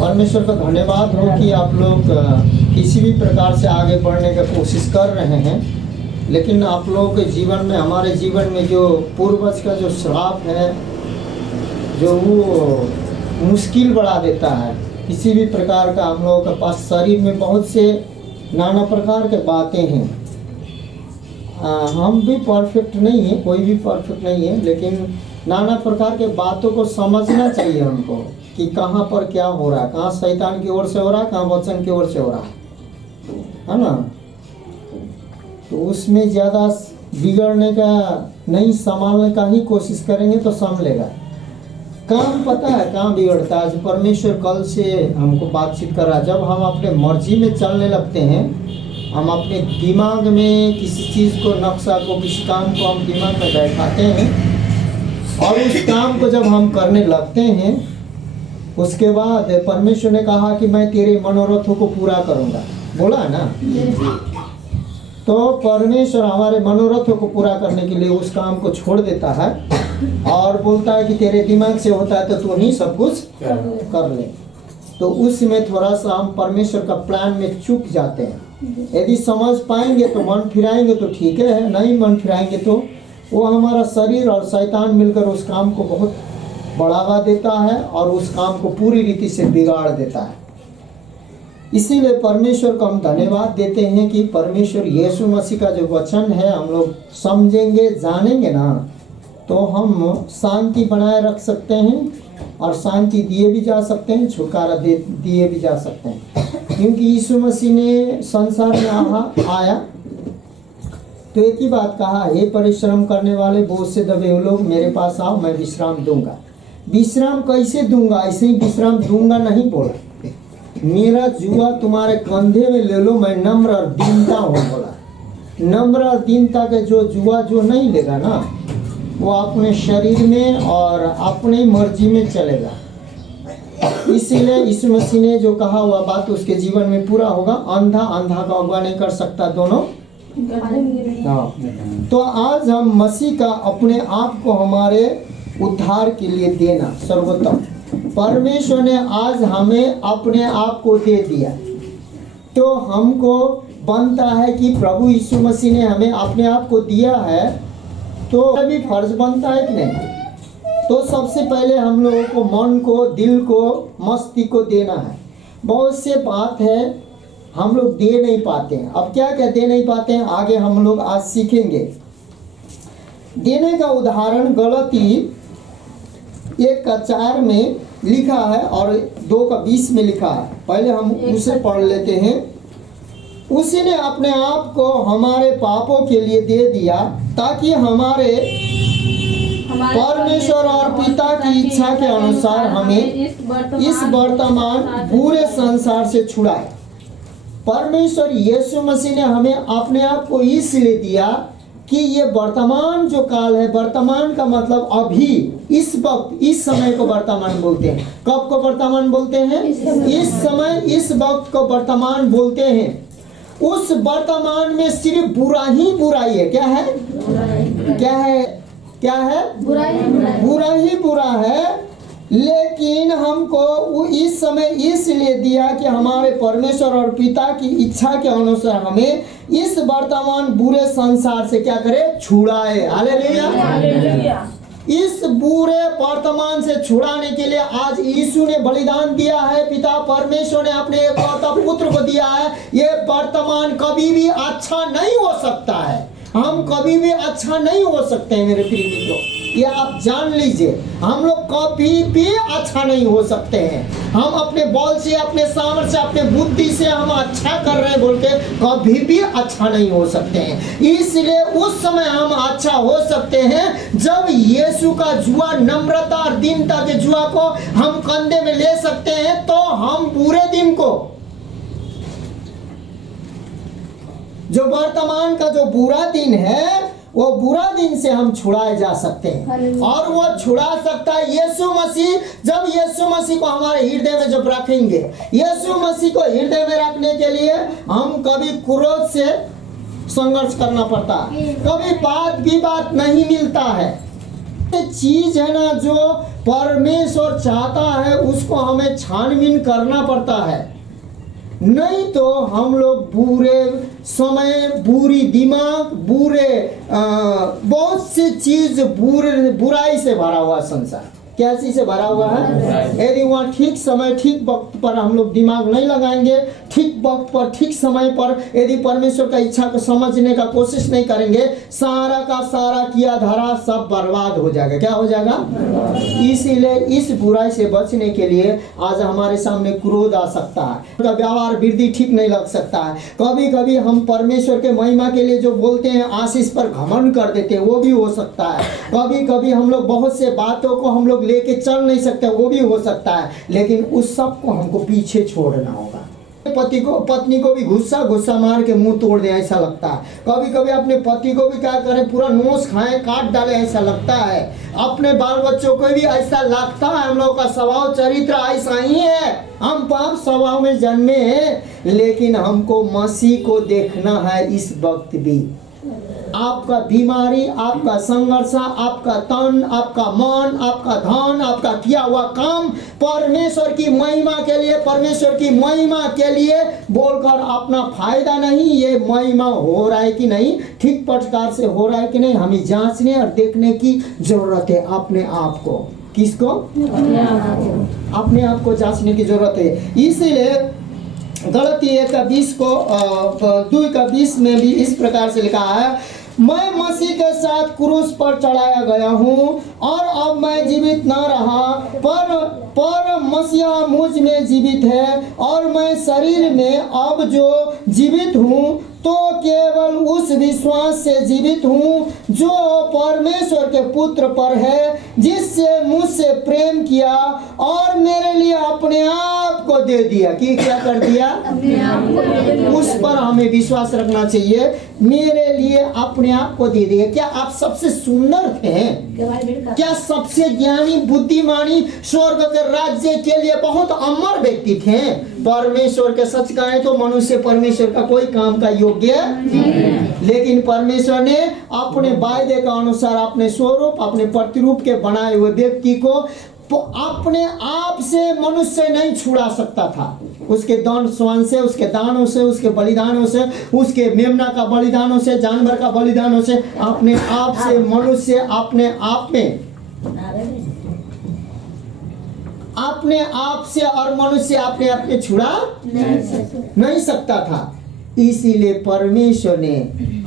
परमेश्वर का धन्यवाद हो कि आप लोग किसी भी प्रकार से आगे बढ़ने का कोशिश कर रहे हैं, लेकिन आप लोगों के जीवन में, हमारे जीवन में जो पूर्वज का जो श्राप है, जो वो मुश्किल बढ़ा देता है। किसी भी प्रकार का हम लोगों के पास शरीर में बहुत से नाना प्रकार के बातें हैं। हम भी परफेक्ट नहीं हैं, कोई भी परफेक्ट नहीं है, लेकिन नाना प्रकार के बातों को समझना चाहिए हमको कि कहाँ पर क्या हो रहा है, कहाँ शैतान की ओर से हो रहा है, कहाँ वचन की ओर से हो रहा है ना। तो उसमें ज़्यादा बिगड़ने का नहीं, संभालने का ही कोशिश करेंगे तो संभलेगा। काम पता है कहाँ बिगड़ता है। आज परमेश्वर कल से हमको बातचीत कर रहा है। जब हम अपने मर्जी में चलने लगते हैं, हम अपने दिमाग में किसी चीज़ को, नक्शा को, किसी काम को हम दिमाग में बैठाते हैं और उस काम को जब हम करने लगते हैं, उसके बाद परमेश्वर ने कहा कि मैं तेरे मनोरथों को पूरा करूँगा, बोला है ना। तो परमेश्वर हमारे मनोरथों को पूरा करने के लिए उस काम को छोड़ देता है और बोलता है कि तेरे दिमाग से होता है तो तू ही सब कुछ कर ले। तो उसमें थोड़ा सा हम परमेश्वर का प्लान में चूक जाते हैं। यदि समझ पाएंगे तो मन फिराएंगे तो ठीक है, नहीं मन फिराएंगे तो वो हमारा शरीर और शैतान मिलकर उस काम को बहुत बढ़ावा देता है और उस काम को पूरी रीति से बिगाड़ देता है। इसीलिए परमेश्वर को हम धन्यवाद देते हैं कि परमेश्वर यीशु मसीह का जो वचन है हम लोग समझेंगे, जानेंगे ना, तो हम शांति बनाए रख सकते हैं और शांति दिए भी जा सकते हैं, छुटकारा दिए भी जा सकते हैं। क्योंकि यीशु मसीह ने संसार में आया तो एक ही बात कहा, हे परिश्रम करने वाले, बोझ से दबे हुए लोग मेरे पास आओ, मैं विश्राम दूंगा। विश्राम कैसे दूंगा? ऐसे ही विश्राम दूंगा नहीं बोला। मेरा जुआ तुम्हारे कंधे में ले लो, मैं नम्र और दीनता हूँ बोला। नम्र और दीनता के जो जुआ जो नहीं लेगा ना, वो अपने शरीर में और अपनी मर्जी में चलेगा। इसीलिए यीशु मसीह ने जो कहा हुआ बात उसके जीवन में पूरा होगा। अंधा अंधा का अगुवा नहीं कर सकता, दोनों। तो आज हम मसीह का अपने आप को हमारे उद्धार के लिए देना सर्वोत्तम। परमेश्वर ने आज हमें अपने आप को दे दिया, तो हमको बनता है कि प्रभु यीशु मसीह ने हमें अपने आप को दिया है, तो अभी फर्ज बनता है कि नहीं। तो सबसे पहले हम लोगों को मन को, दिल को, मस्ती को देना है। बहुत से बात है हम लोग दे नहीं पाते हैं। अब क्या क्या दे नहीं पाते हैं, आगे हम लोग आज सीखेंगे। देने का उदाहरण गलती 1:4 में लिखा है और 2:20 में लिखा है। पहले हम उसे पढ़ लेते हैं। उसी ने अपने आप को हमारे पापों के लिए दे दिया ताकि हमारे परमेश्वर और पिता की इच्छा के अनुसार हमें इस वर्तमान बुरे संसार से छुड़ाए। परमेश्वर यीशु मसीह ने हमें अपने आप को इसलिए दिया कि ये वर्तमान जो काल है, वर्तमान का मतलब अभी, इस वक्त, इस समय को वर्तमान बोलते हैं। कब को वर्तमान बोलते हैं? इस समय, इस वक्त को वर्तमान बोलते हैं। उस वर्तमान में सिर्फ बुरा ही बुराई है। क्या है? क्या है? क्या है? बुरा ही बुरा है। लेकिन हमको इस समय इसलिए दिया कि हमारे परमेश्वर और पिता की इच्छा के अनुसार हमें इस वर्तमान बुरे संसार से क्या करे? छुड़ाए। हालेलुया। इस बुरे वर्तमान से छुड़ाने के लिए आज यीशु ने बलिदान दिया है। पिता परमेश्वर ने अपने एकलौता पुत्र को दिया है। ये वर्तमान कभी भी अच्छा नहीं हो सकता है। हम कभी भी अच्छा नहीं हो सकते हैं मेरे प्रिय मित्रों, ये आप जान लीजिए। हम लोग कभी भी अच्छा नहीं हो सकते हैं। हम अपने बल से, अपने सामर्थ्य से, अपने बुद्धि से हम अच्छा कर रहे हैं बोल के कभी भी अच्छा नहीं हो सकते हैं। इसलिए उस समय हम अच्छा हो सकते हैं जब यीशु का जुआ, नम्रता और दीनता के जुआ को हम कंधे में ले सकते हैं। तो हम पूरे दिन को, जो वर्तमान का जो बुरा दिन है, वो बुरा दिन से हम छुड़ाए जा सकते हैं। और वो छुड़ा सकता है यीशु मसीह। जब यीशु मसीह को हमारे हृदय में जब रखेंगे, यीशु मसीह को हृदय में रखने के लिए हम कभी क्रोध से संघर्ष करना पड़ता है, कभी बात विवाद नहीं मिलता है। चीज है ना जो परमेश्वर चाहता है उसको हमें छानबीन करना पड़ता है, नहीं तो हम लोग बुरे समय, बुरी दिमाग, बुरे बहुत सी चीज बुराई से भरा हुआ संसार। क्या चीज से भरा हुआ है? यदि वहाँ ठीक समय ठीक वक्त पर हम लोग दिमाग नहीं लगाएंगे, ठीक वक्त पर ठीक समय पर यदि परमेश्वर का इच्छा को समझने का कोशिश नहीं करेंगे, सारा का सारा किया धारा सब बर्बाद हो जाएगा। क्या हो जाएगा? इसीलिए इस बुराई से बचने के लिए आज हमारे सामने क्रोध आ सकता है, उनका व्यवहार वृद्धि ठीक नहीं लग सकता है। कभी कभी हम परमेश्वर के महिमा के लिए जो बोलते हैं आशीष पर घमंड कर देते हैं, वो भी हो सकता है। कभी कभी हम लोग बहुत से बातों को हम लोग लेके चल नहीं सकते, वो भी हो सकता है। लेकिन उस सब को हमको पीछे छोड़ना होगा। पत्नी को भी गुस्सा मार के मुंह तोड़ दे ऐसा लगता है। कभी कभी अपने पति को भी क्या करें, पूरा नोच खाएं, काट डाले ऐसा लगता है। अपने बाल बच्चों को भी ऐसा लगता है। हम लोग का स्वभाव चरित्र ऐसा ही है, हम पाप स्वभाव में जन्मे हैं। लेकिन हमको मसीह को देखना है इस वक्त भी। आपका बीमारी, आपका संघर्ष, आपका तन, आपका मन, आपका धन, आपका किया हुआ काम परमेश्वर की महिमा के लिए, परमेश्वर की महिमा के लिए बोलकर अपना फायदा नहीं। ये महिमा हो रहा है कि नहीं, ठीक प्रकार से हो रहा है कि नहीं, हमें जांचने और देखने की जरूरत है अपने आप को। किसको? अपने आप को जांचने की जरूरत है। इसीलिए गलती 1:20 को 2:20 में भी इस प्रकार से लिखा है, मैं मसीह के साथ क्रूस पर चढ़ाया गया हूँ और अब मैं जीवित न रहा पर मसीह मुझ में जीवित है, और मैं शरीर में अब जो जीवित हूँ तो केवल उस विश्वास से जीवित हूँ जो परमेश्वर के पुत्र पर है, जिससे मुझसे प्रेम किया और मेरे लिए अपने आप को दे दिया। कि क्या कर दिया? उस पर हमें विश्वास रखना चाहिए। मेरे लिए अपने आप को दे दिया। क्या आप सबसे सुंदर थे? क्या सबसे ज्ञानी, बुद्धिमानी, स्वर्ग के राज्य के लिए बहुत अमर व्यक्ति थे? परमेश्वर के सच कहें तो मनुष्य परमेश्वर का कोई काम का योग्य, लेकिन परमेश्वर ने अपने वायदे का अनुसार अपने स्वरूप, अपने प्रतिरूप के बनाए हुए व्यक्ति को अपने आप से मनुष्य नहीं छुड़ा सकता था। उसके दंड स्वान से, उसके दानों से, उसके बलिदानों से, उसके मेमना का बलिदानों से, जानवर का बलिदानों से, अपने आप से मनुष्य अपने आप से और मनुष्य अपने आप के छुड़ा नहीं सकता था। इसीलिए परमेश्वर ने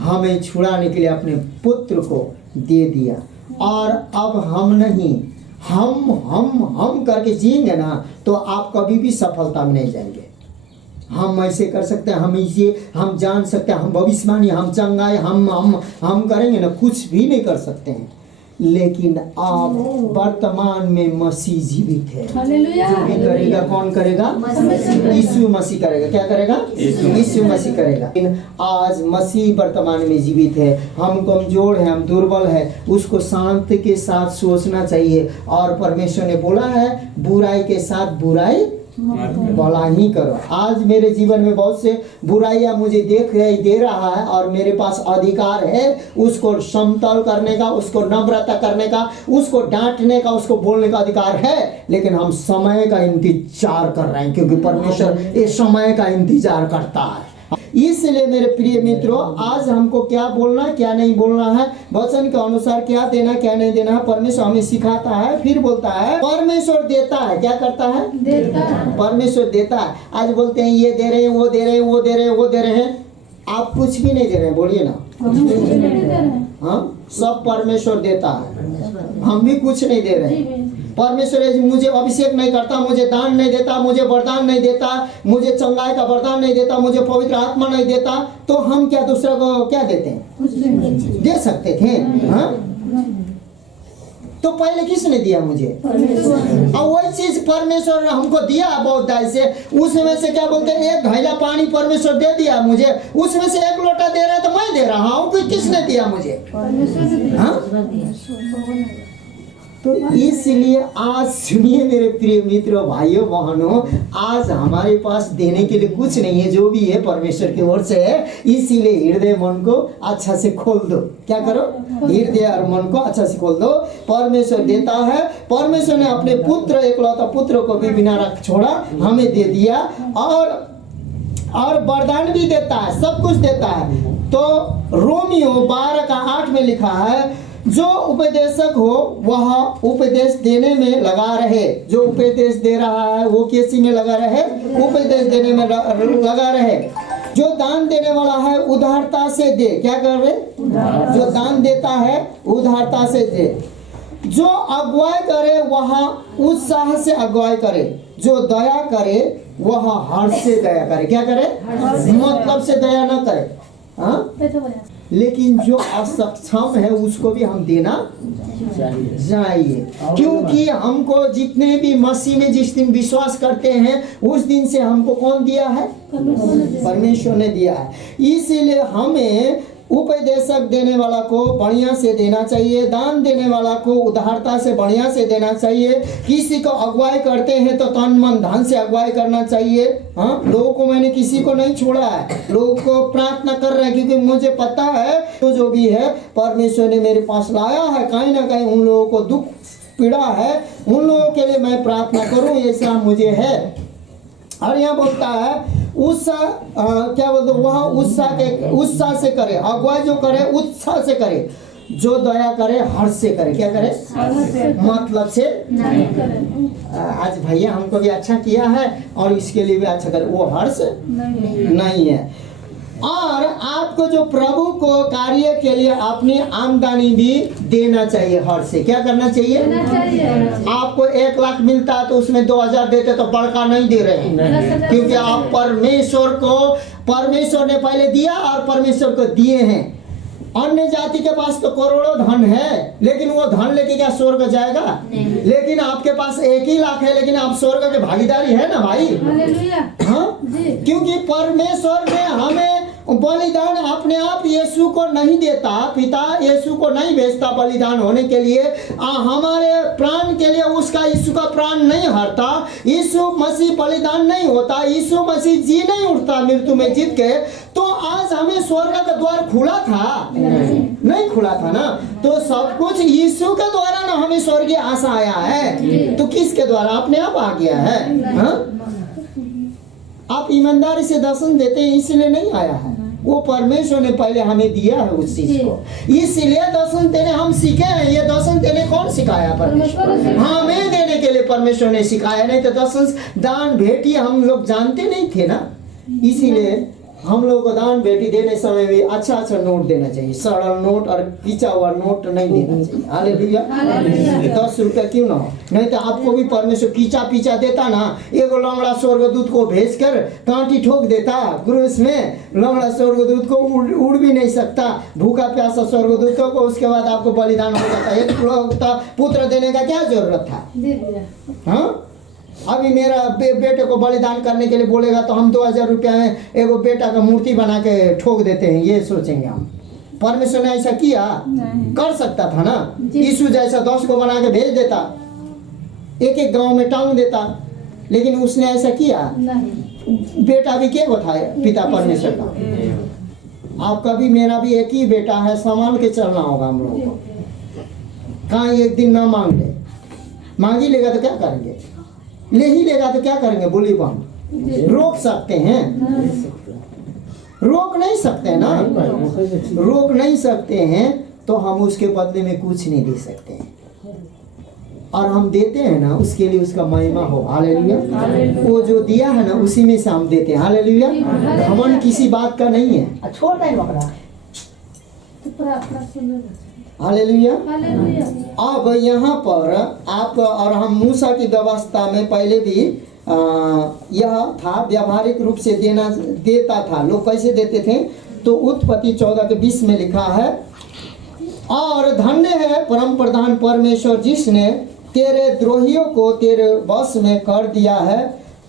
हमें छुड़ाने के लिए अपने पुत्र को दे दिया। और अब हम नहीं, हम करके जिएंगे ना तो आप कभी भी सफलता में नहीं जाएंगे। हम ऐसे कर सकते हैं, हम जान सकते हैं, हम भविष्यवाणी, हम चंगाई, हम करेंगे ना, कुछ भी नहीं कर सकते हैं। लेकिन आप वर्तमान में मसीह जीवित है। जो भी करेगा कौन करेगा? यीशु मसीह करेगा। क्या करेगा? यीशु मसीह करेगा। लेकिन आज मसीह वर्तमान में जीवित है। हम कमजोर हैं, हम दुर्बल हैं, उसको शांति के साथ सोचना चाहिए। और परमेश्वर ने बोला है बुराई के साथ बुराई भला ही करो। आज मेरे जीवन में बहुत से बुराइयां मुझे दे रहा है और मेरे पास अधिकार है उसको समतल करने का, उसको नम्रता करने का, उसको डांटने का, उसको बोलने का अधिकार है। लेकिन हम समय का इंतजार कर रहे हैं, क्योंकि परमेश्वर इस समय का इंतजार करता है। इसलिए मेरे प्रिय मित्रों, आज हमको क्या बोलना, क्या नहीं बोलना है, वचन के अनुसार क्या देना, क्या नहीं देना है, परमेश्वर हमें सिखाता है। फिर बोलता है परमेश्वर देता है। क्या करता है? देता है। परमेश्वर देता है। आज बोलते हैं ये दे रहे हैं, वो दे रहे हैं, वो दे रहे हैं, वो दे रहे हैं। आप कुछ भी नहीं दे रहे हैं, बोलिए ना। हाँ, सब परमेश्वर देता है, हम भी कुछ नहीं दे रहे हैं। परमेश्वर मुझे अभिषेक नहीं करता, मुझे दान नहीं देता, मुझे वरदान नहीं देता, मुझे चंगाई का वरदान नहीं देता, मुझे पवित्र आत्मा नहीं देता, तो हम क्या दूसरा को क्या देते हैं? दे सकते थे। हाँ, तो पहले किसने दिया मुझे? और वही चीज परमेश्वर ने हमको दिया बहुत दाई से। उसमें से क्या बोलते हैं, एक घैला पानी परमेश्वर दे दिया मुझे, उसमें से एक लोटा दे रहा है तो मैं दे रहा हूँ। किसने दिया मुझे? हाँ? तो इसलिए आज सुनिए मेरे प्रिय मित्रों, भाइयों बहनों, आज हमारे पास देने के लिए कुछ नहीं है, जो भी है परमेश्वर की ओर से है। इसीलिए हृदय मन को अच्छा से खोल दो। क्या करो? हृदय और मन को अच्छा से खोल दो। परमेश्वर देता है। परमेश्वर ने अपने पुत्र, एकलौता पुत्र को भी बिना रख छोड़ा, हमें दे दिया, और वरदान भी देता है, सब कुछ देता है। तो रोमियो 12:8 में लिखा है, जो उपदेशक हो वह उपदेश देने में लगा रहे। जो उपदेश दे रहा है वो किसी में लगा रहे? उपदेश देने में लगा रहे। जो दान देने वाला है उदारता से दे। क्या कर रहे? जो दान देता है उदारता से दे। जो अगुवाई करे वह उत्साह से अगुवाई करे। जो दया करे वह हर्ष से दया करे। क्या करे? मतलब से दया न करे। हाँ, लेकिन जो असक्षम है उसको भी हम देना चाहिए, क्योंकि हमको जितने भी मसीह में जिस दिन विश्वास करते हैं उस दिन से हमको कौन दिया है? परमेश्वर ने दिया है। इसीलिए हमें उपदेशक देने वाला को बढ़िया से देना चाहिए, दान देने वाला को उदारता से बढ़िया से देना चाहिए। किसी को अगुवाई करते हैं तो तन मन धन से अगुवाई करना चाहिए। हाँ, लोगों को मैंने किसी को नहीं छोड़ा है, लोगों को प्रार्थना कर रहे हैं, क्योंकि मुझे पता है तो जो भी है परमेश्वर ने मेरे पास लाया है, कहीं ना कहीं उन लोगों को दुख पीड़ा है, उन लोगों के लिए मैं प्रार्थना करूँ, ऐसा मुझे है। और यहाँ बोलता है उत्साह, क्या बोलते, वह उत्साह से करे। अगुवाई जो करे उत्साह से करे। जो दया करे हर्ष से करे। क्या करे? मतलब से नहीं करे। आज भैया हमको भी अच्छा किया है और इसके लिए भी अच्छा करे, वो हर्ष नहीं है। और आपको जो प्रभु को कार्य के लिए अपनी आमदनी भी देना चाहिए हर्ष से। क्या करना चाहिए? आपको 1 लाख मिलता है तो उसमें 2000 देते तो बड़का नहीं दे रहे हैं, क्योंकि आप परमेश्वर ने पहले दिया और परमेश्वर को दिए हैं। अन्य जाति के पास तो करोड़ों धन है, लेकिन वो धन लेके क्या स्वर्ग जाएगा? लेकिन आपके पास 1 ही लाख है, लेकिन आप स्वर्ग के भागीदारी है ना भाई। हाँ, क्योंकि परमेश्वर ने हमें बलिदान अपने आप यीशु को नहीं देता, पिता यीशु को नहीं भेजता बलिदान होने के लिए, हमारे प्राण के लिए उसका यीशु का प्राण नहीं हरता। यीशु मसीह बलिदान नहीं होता, यीशु मसीह जी नहीं उठता मृत्यु में जीत के, तो आज हमें स्वर्ग का द्वार खुला था? नहीं खुला था ना। तो सब कुछ यीशु के द्वारा ना हमें स्वर्गीय आशा आया है, तो किसके द्वारा? अपने आप आ गया है। हाँ? आप ईमानदारी से दर्शन देते हैं इसलिए नहीं आया है, वो परमेश्वर ने पहले हमें दिया है उस चीज को, इसलिए दर्शन देने हम सीखे हैं। ये दर्शन देने कौन सिखाया? परमेश्वर। हमें देने के लिए परमेश्वर ने सिखाया, नहीं तो दर्शन दान भेंट हम लोग जानते नहीं थे ना। इसीलिए हम लोग को दान भेंटी देने समय भी अच्छा नोट देना चाहिए। सड़ल नोट और खींचा हुआ नोट नहीं देना चाहिए। हालेलुया। 10 रुपया क्यों ना हो, नहीं तो आपको भी परमेश्वर पीछा देता ना। एगो लंगड़ा स्वर्गदूत को भेजकर कांटी ठोक देता क्रूस में, लंगड़ा स्वर्गदूत को उड़ भी नहीं सकता, भूखा प्यासा स्वर्गदूत को, उसके बाद आपको बलिदान हो जाता। एक पुत्र देने का क्या जरूरत था? हाँ, अभी मेरा बेटे को बलिदान करने के लिए बोलेगा तो हम 2000 रुपया में एगो बेटा का मूर्ति बना के ठोक देते हैं, ये सोचेंगे हम। परमेश्वर ने ऐसा किया? कर सकता था ना। यीशु जैसा 10 को बना के भेज देता, एक गांव में टांग देता, लेकिन उसने ऐसा किया? बेटा भी क्या था? पिता परमेश्वर का। आपका भी मेरा भी एक ही बेटा है, संभाल के चलना होगा हम लोगों को। कहाँ एक दिन ना मांग ही लेगा तो क्या करेंगे? ले ही लेगा तो क्या करेंगे? बोली हम रोक सकते हैं? रोक नहीं सकते ना। रोक नहीं सकते हैं तो हम उसके बदले में कुछ नहीं दे सकते हैं, और हम देते हैं ना उसके लिए उसका महिमा हो। हालेलुया। वो जो दिया है ना उसी में से हम देते हैं। हालेलुया। घमंड किसी बात का नहीं है। छोड़ हालेलुया। अब यहाँ पर आप और हम मूसा की व्यवस्था में पहले भी यह था, व्यावहारिक रूप से देता था। लोग कैसे देते थे? तो उत्पत्ति 14:20 में लिखा है, और धन्य है परम प्रधान परमेश्वर जिसने तेरे द्रोहियों को तेरे वश में कर दिया है।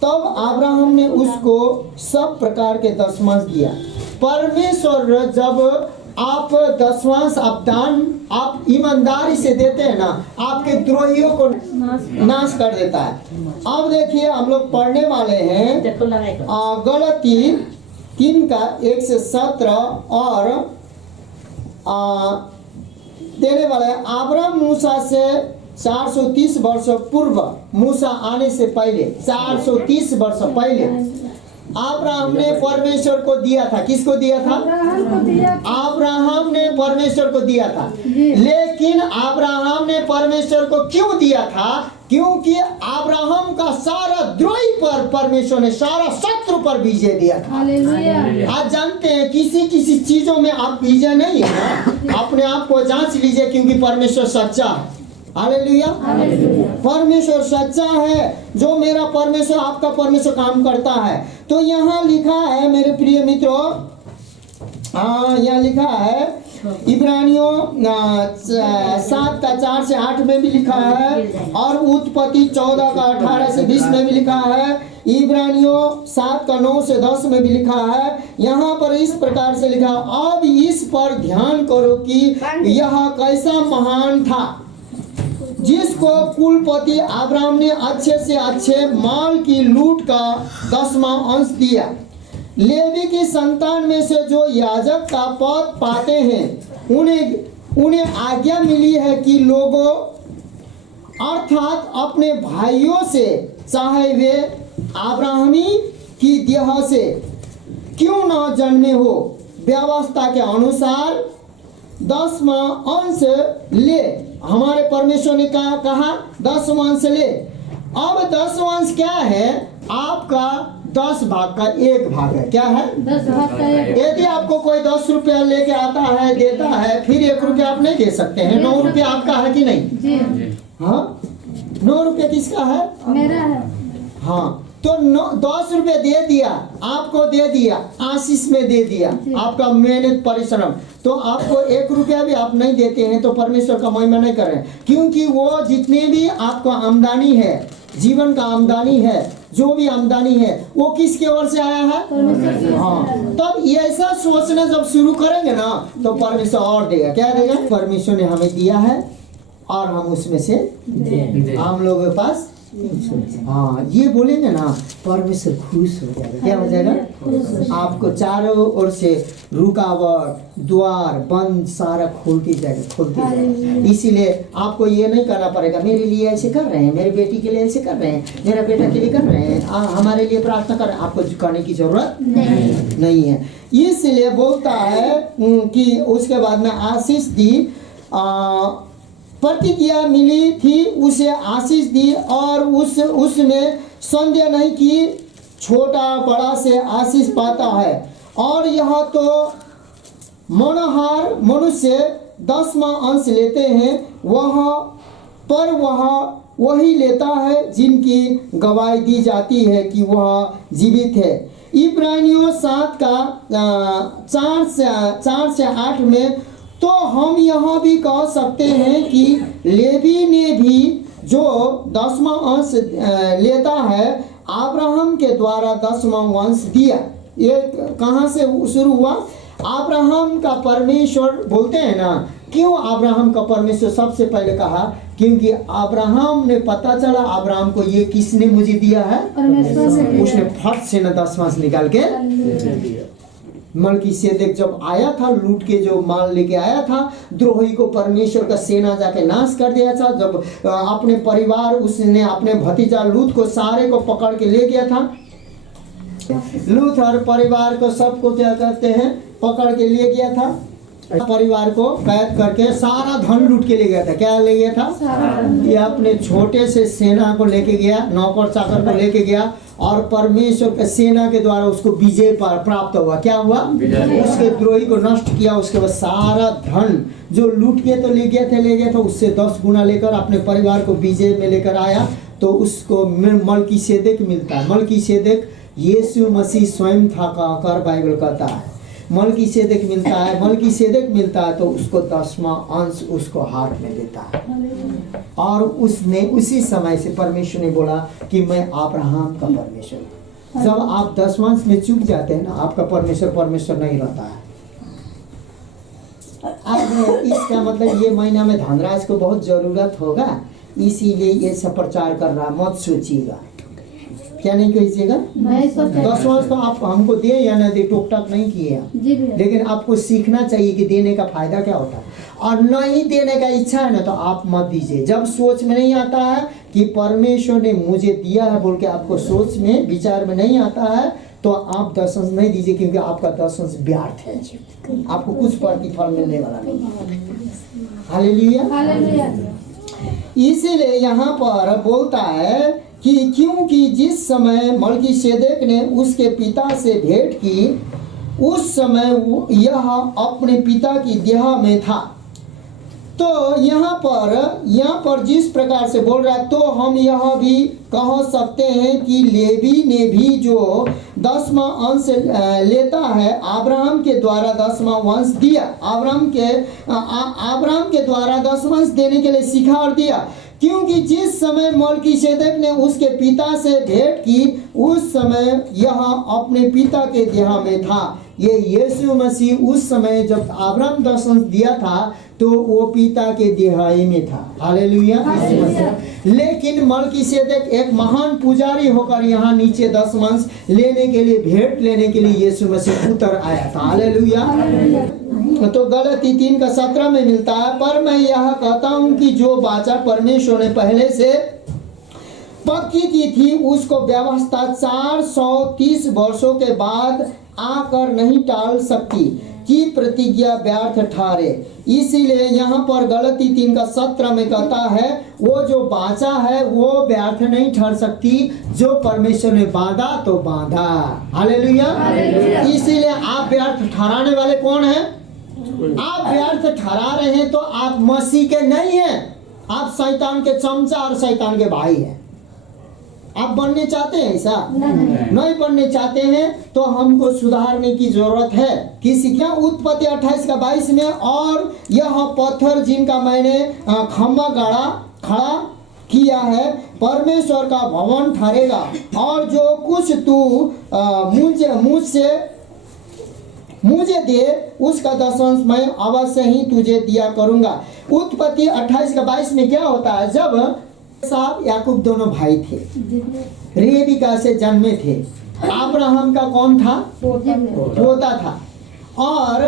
तब अब्राहम ने उसको सब प्रकार के दशमांश दिया। परमेश्वर जब आप दसवांश आप दान आप ईमानदारी से देते हैं ना, आपके द्रोहियों को नाश कर देता है। अब देखिए हम लोग पढ़ने वाले हैं गलती 3 का 1 से 17 और देने वाले हैं। अब्राहम मूसा से 430 वर्ष पूर्व, मूसा आने से पहले 430 वर्ष पहले अब्राहम ने परमेश्वर को दिया था। किसको दिया था? अब्राहम ने परमेश्वर को दिया था। लेकिन अब्राहम ने परमेश्वर को क्यों दिया था? क्योंकि अब्राहम का सारा द्रोही पर परमेश्वर ने सारा शत्रु पर विजय दिया था। आज जानते हैं किसी किसी चीजों में आप विजय नहीं है, अपने आप को जांच लीजिए, क्योंकि परमेश्वर सच्चा है। हालेलुया। परमेश्वर सच्चा है। जो मेरा परमेश्वर आपका परमेश्वर काम करता है। तो यहाँ लिखा है मेरे प्रिय मित्रों, यहाँ लिखा है इब्रानियों 7 का 4 से 8 में भी लिखा है और उत्पत्ति 14 का 18 से 20 में भी लिखा है। इब्रानियों 7 का 9 से 10 में भी लिखा है। यहाँ पर इस प्रकार से लिखा, अब इस पर ध्यान करो कि यह कैसा महान था जिसको कुलपति अब्राहम ने अच्छे से अच्छे माल की लूट का 10वां अंश दिया। लेवी की संतान में से जो याजक का पद पाते हैं उन्हें आज्ञा मिली है कि लोगों अर्थात अपने भाइयों से, चाहे वे अब्राहमी की देह से क्यों न जन्मे हो, व्यवस्था के अनुसार 10वां अंश ले। हमारे परमेश्वर ने कहा 10वां अंश ले। अब 10वां अंश क्या है? आपका 10 भाग का 1 भाग है। क्या है? 10 भाग का 1। यदि आपको कोई 10 रुपया लेके आता है, देता है, फिर 1 रुपया आप नहीं दे सकते हैं। 9 रुपया आपका है कि नहीं? जी। हाँ, 9 रुपया किसका है? मेरा है। हाँ, तो 10 रुपये दे दिया, आपको दे दिया, आशीष में दे दिया, आपका मेहनत परिश्रम। तो आपको 1 रुपया भी आप नहीं देते हैं तो परमेश्वर का महिमा नहीं कर रहे हैं, क्योंकि वो जितने भी आपका आमदनी है, जीवन का आमदनी है, जो भी आमदनी है, वो किसके ओर से आया है? हाँ, तब ऐसा सोचना जब शुरू करेंगे ना तो परमेश्वर और देगा। क्या देगा? परमेश्वर ने हमें दिया है और हम उसमें से हम लोगों के पास। हाँ, ये बोलेंगे ना परमेश्वर खुश हो जाएगा। क्या हो जाएगा? आपको चारों ओर से रुकावट, द्वार बंद सारा खोलती जाएगा। इसीलिए आपको ये नहीं करना पड़ेगा मेरे लिए ऐसे कर रहे हैं, मेरे बेटी के लिए ऐसे कर रहे हैं, मेरा बेटा के लिए कर रहे हैं, हमारे लिए प्रार्थना कर रहे हैं। आपको करने की जरूरत नहीं है। इसलिए बोलता है कि उसके बाद में आशीष दी, प्रतिज्ञा मिली थी, उसे आशीष दी और उसने संदेह नहीं कि छोटा बड़ा से आशीष पाता है। और यह तो मनोहार मनुष्य 10वां अंश लेते हैं, वह वही लेता है जिनकी गवाही दी जाती है कि वह जीवित है। इब्रानियों 7 का 4 से 8 में तो हम यह भी कह सकते हैं कि लेवी ने भी जो 10वां अंश लेता है, अब्राहम के द्वारा 10वां अंश दिया। ये कहाँ से शुरू हुआ? अब्राहम का परमेश्वर बोलते हैं ना, क्यों अब्राहम का परमेश्वर सबसे पहले कहा? क्योंकि अब्राहम ने पता चला अब्राहम को ये किसने मुझे दिया है? उसने फट से न 10वां अंश निकाल के दिया। मलकीसेदेक जब आया था, लूट के जो माल लेके आया था, द्रोही को परमेश्वर का सेना जाके नाश कर दिया था। जब अपने परिवार, उसने अपने भतीजा लूत को सारे को पकड़ के ले गया था। लूत और परिवार को सबको क्या करते हैं? पकड़ के ले गया था। परिवार को कैद करके सारा धन लूट के ले गया था। क्या ले गया था? ये अपने छोटे से सेना को लेके गया, नौकर चाकर को लेके गया और परमेश्वर के सेना के द्वारा उसको विजय प्राप्त हुआ। क्या हुआ? उसके द्रोही को नष्ट किया। उसके बाद सारा धन जो लूट के तो ले गया था उससे 10 गुना लेकर अपने परिवार को विजय में लेकर आया। तो उसको मलकीसेदेक मिलता है। मलकीसेदेक यीशु मसीह स्वयं था कहकर बाइबल कहता है। मलकीसेदेक मिलता है तो उसको 10वां अंश उसको हाथ में देता है। और उसने उसी समय से परमेश्वर ने बोला कि मैं अब्राहम का परमेश्वर हूं। जब आप 10वां अंश में चूक जाते हैं ना, आपका परमेश्वर नहीं रहता है। अब इसका मतलब ये महीना में धनराज को बहुत जरूरत होगा, इसीलिए ये सब प्रचार कर रहा, मत सोचिएगा। क्या नहीं कहिएगा? 10 तो आप हमको दे या ना दे, टोक टाक नहीं किए आप, लेकिन आपको सीखना चाहिए कि देने का फायदा क्या होता है। और नहीं देने का इच्छा है ना तो आप मत दीजिए। जब सोच में नहीं आता है कि परमेश्वर ने मुझे दिया है बोल के आपको सोच में विचार में नहीं आता है तो आप दशंश नहीं दीजिए, क्योंकि आपका दशंश व्यर्थ है, आपको कुछ प्रतिफल मिलने वाला नहीं। हालेलुया। इसीलिए यहाँ पर बोलता है कि क्योंकि जिस समय मलकीसेदेक ने उसके पिता से भेंट की उस समय यह अपने पिता की देह में था। तो यहाँ पर जिस प्रकार से बोल रहा है, तो हम यह भी कह सकते हैं कि लेवी ने भी जो 10वां अंश लेता है अब्राहम के द्वारा 10वां अंश दिया, अब्राहम के द्वारा 10वां अंश देने के लिए सीखा और दिया। क्योंकि जिस समय मलकीसेदेक ने उसके पिता से भेंट की उस समय यह अपने पिता के देह में था। ये यीशु मसीह उस समय जब अब्राहम दशंश दिया था तो वो पिता के देहाई में था। हालेलुया। लेकिन मलकीसेदेक एक महान पुजारी होकर यहाँ नीचे 10वां लेने के लिए, भेंट लेने के लिए यीशु मसीह उतर आया था। हालेलुया। तो गलती 3:17 में मिलता है, पर मैं यह कहता हूँ कि जो वाचा परमेश्वर ने पहले से पक्की की थी उसको व्यवस्था 430 वर्षों के बाद आकर नहीं टाल सकती कि प्रतिज्ञा व्यर्थ ठहरे। इसीलिए यहाँ पर गलती 3:17 में कहता है वो जो बाचा है वो व्यर्थ नहीं ठहर सकती, जो परमेश्वर ने बांधा तो बांधा। हालेलुया। इसीलिए आप व्यर्थ ठहराने वाले कौन है? आप व्यर्थ ठहरा रहे हैं तो आप मसीह के नहीं हैं, आप शैतान के चमचा और शैतान के भाई हैं। आप बनने चाहते हैं ऐसा? नहीं बनने चाहते हैं तो हमको सुधारने की जरूरत है। किसी क्या उत्पत्ति 28:22 में, और यह पत्थर जिनका मैंने खम्बा खड़ा किया है परमेश्वर का भवन ठहरेगा, और जो कुछ तू मुझे दे उसका दशंश मैं अवश्य ही तुझे दिया करूंगा। उत्पत्ति 28:22 में क्या होता है? जब साहब याकूब दोनों भाई थे, रेबिका से जन्मे थे। अब्राहम का कौन था? पोता था। और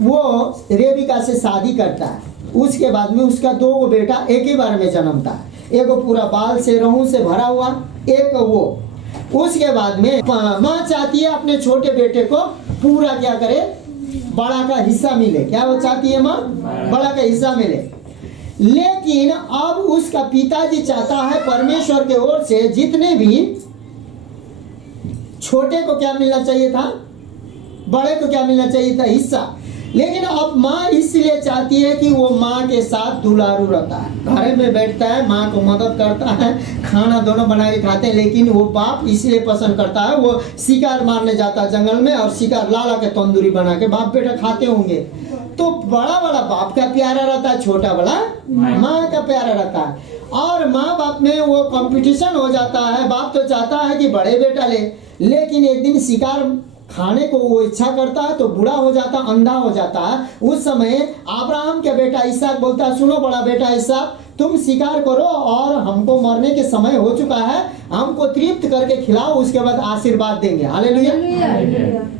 वो रेबिका से शादी करता है। उसके बाद में उसका 2 बेटा एक ही बार में जन्मता है, एक पूरा बाल से रहूं से भरा हुआ, एक वो। उसके बाद में माँ चाहती है अपने छोटे बेटे को पूरा क्या करे, बड़ा का हिस्सा मिले। क्या वो चाहती है माँ? बड़ा का हिस्सा मिले। लेकिन अब उसका पिताजी चाहता है परमेश्वर के ओर से जितने भी छोटे को क्या मिलना चाहिए था, बड़े को क्या मिलना चाहिए था, हिस्सा। लेकिन अब माँ इसलिए चाहती है कि वो माँ के साथ दुलारू रहता है, घर में बैठता है, माँ को मदद करता है, खाना दोनों बना के खाते हैं। लेकिन वो बाप इसलिए पसंद करता है, वो शिकार मारने जाता है जंगल में और शिकार ला के तंदूरी बना के बाप बेटा खाते होंगे। तो बड़ा बाप का प्यारा रहता है, छोटा बड़ा माँ का प्यारा रहता है। और माँ बाप में वो कंपटीशन हो जाता है। बाप तो चाहता है कि बड़े बेटा ले, लेकिन एक दिन शिकार खाने को वो इच्छा करता है तो बूढ़ा हो जाता, अंधा हो जाता है। उस समय अब्राहम के बेटा इसहाक बोलता है, सुनो बड़ा बेटा इसहाक, तुम शिकार करो और हमको मरने के समय हो चुका है, हमको तृप्त करके खिलाओ, उसके बाद आशीर्वाद देंगे। हालेलुया।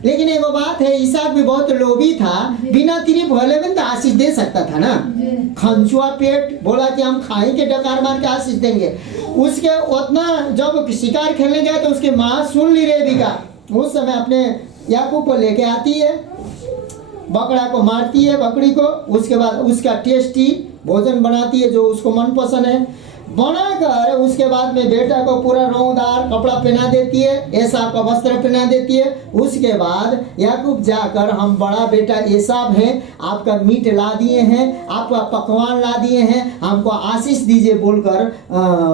लेकिन एक बात है, इसहाक भी बहुत लोभी था, बिना तृप्त भले भी तो आशीष दे सकता था ना। खंचुआ पेट बोला कि हम खाई के डकार मार के आशीष देंगे। उसके उतना जब शिकार खेलने गया तो उसकी माँ सुन ली रेबिका, उस समय अपने याकूब को लेके आती है, बकरा को मारती है बकरी को, उसके बाद उसका टेस्टी भोजन बनाती है जो उसको मनपसंद है, बनाकर उसके बाद में बेटा को पूरा रौंदार कपड़ा पहना देती है, एसाव का वस्त्र पहना देती है। उसके बाद याकूब जाकर, हम बड़ा बेटा एसाव है, आपका मीट ला दिए हैं, आपका पकवान ला दिए हैं, हमको आशीष दीजिए बोलकर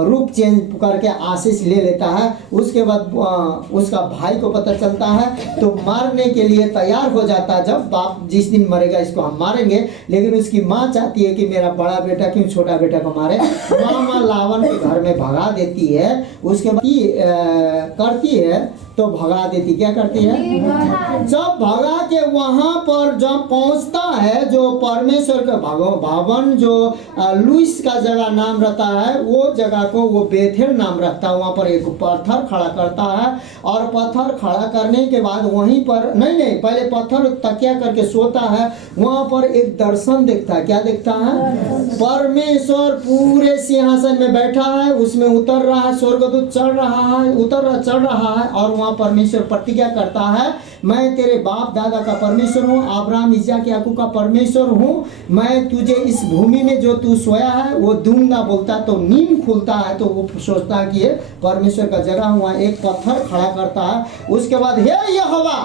रूप चेंज करके आशीष ले लेता है। उसके बाद उसका भाई को पता चलता है तो मारने के लिए तैयार हो जाता है। जब बाप जिस दिन मरेगा इसको हम मारेंगे, लेकिन उसकी माँ चाहती है कि मेरा बड़ा बेटा क्यों छोटा बेटा को मारे। माँ लावन के घर में भगा देती है। उसके बाद करती है तो भगा देती। क्या करती है? जब भगा के वहां पर जब पहुंचता है, जो परमेश्वर का भवन जो लुइस का जगह नाम रहता है, वो जगह को वो बेथेल नाम रखता है। वहां पर एक पत्थर खड़ा करता है और पत्थर खड़ा करने के बाद वहीं पर नहीं पहले पत्थर तकिया करके सोता है। वहां पर एक दर्शन देखता है। क्या देखता है? परमेश्वर पूरे सिंहासन में बैठा है, उसमें उतर रहा है, स्वर्गदूत चढ़ रहा है, चढ़ रहा है और वहां परमेश्वर प्रतिज्ञा करता है, मैं तेरे बाप दादा का परमेश्वर हूँ, अब्राहम इसहाक याकूब का परमेश्वर हूँ, मैं तुझे इस भूमि में जो तू सोया है वो दूंगा बोलता। तो नींद खुलता है तो वो सोचता है कि ये परमेश्वर का जगह हुआ। एक पत्थर खड़ा करता है। उसके बाद हे यहोवा,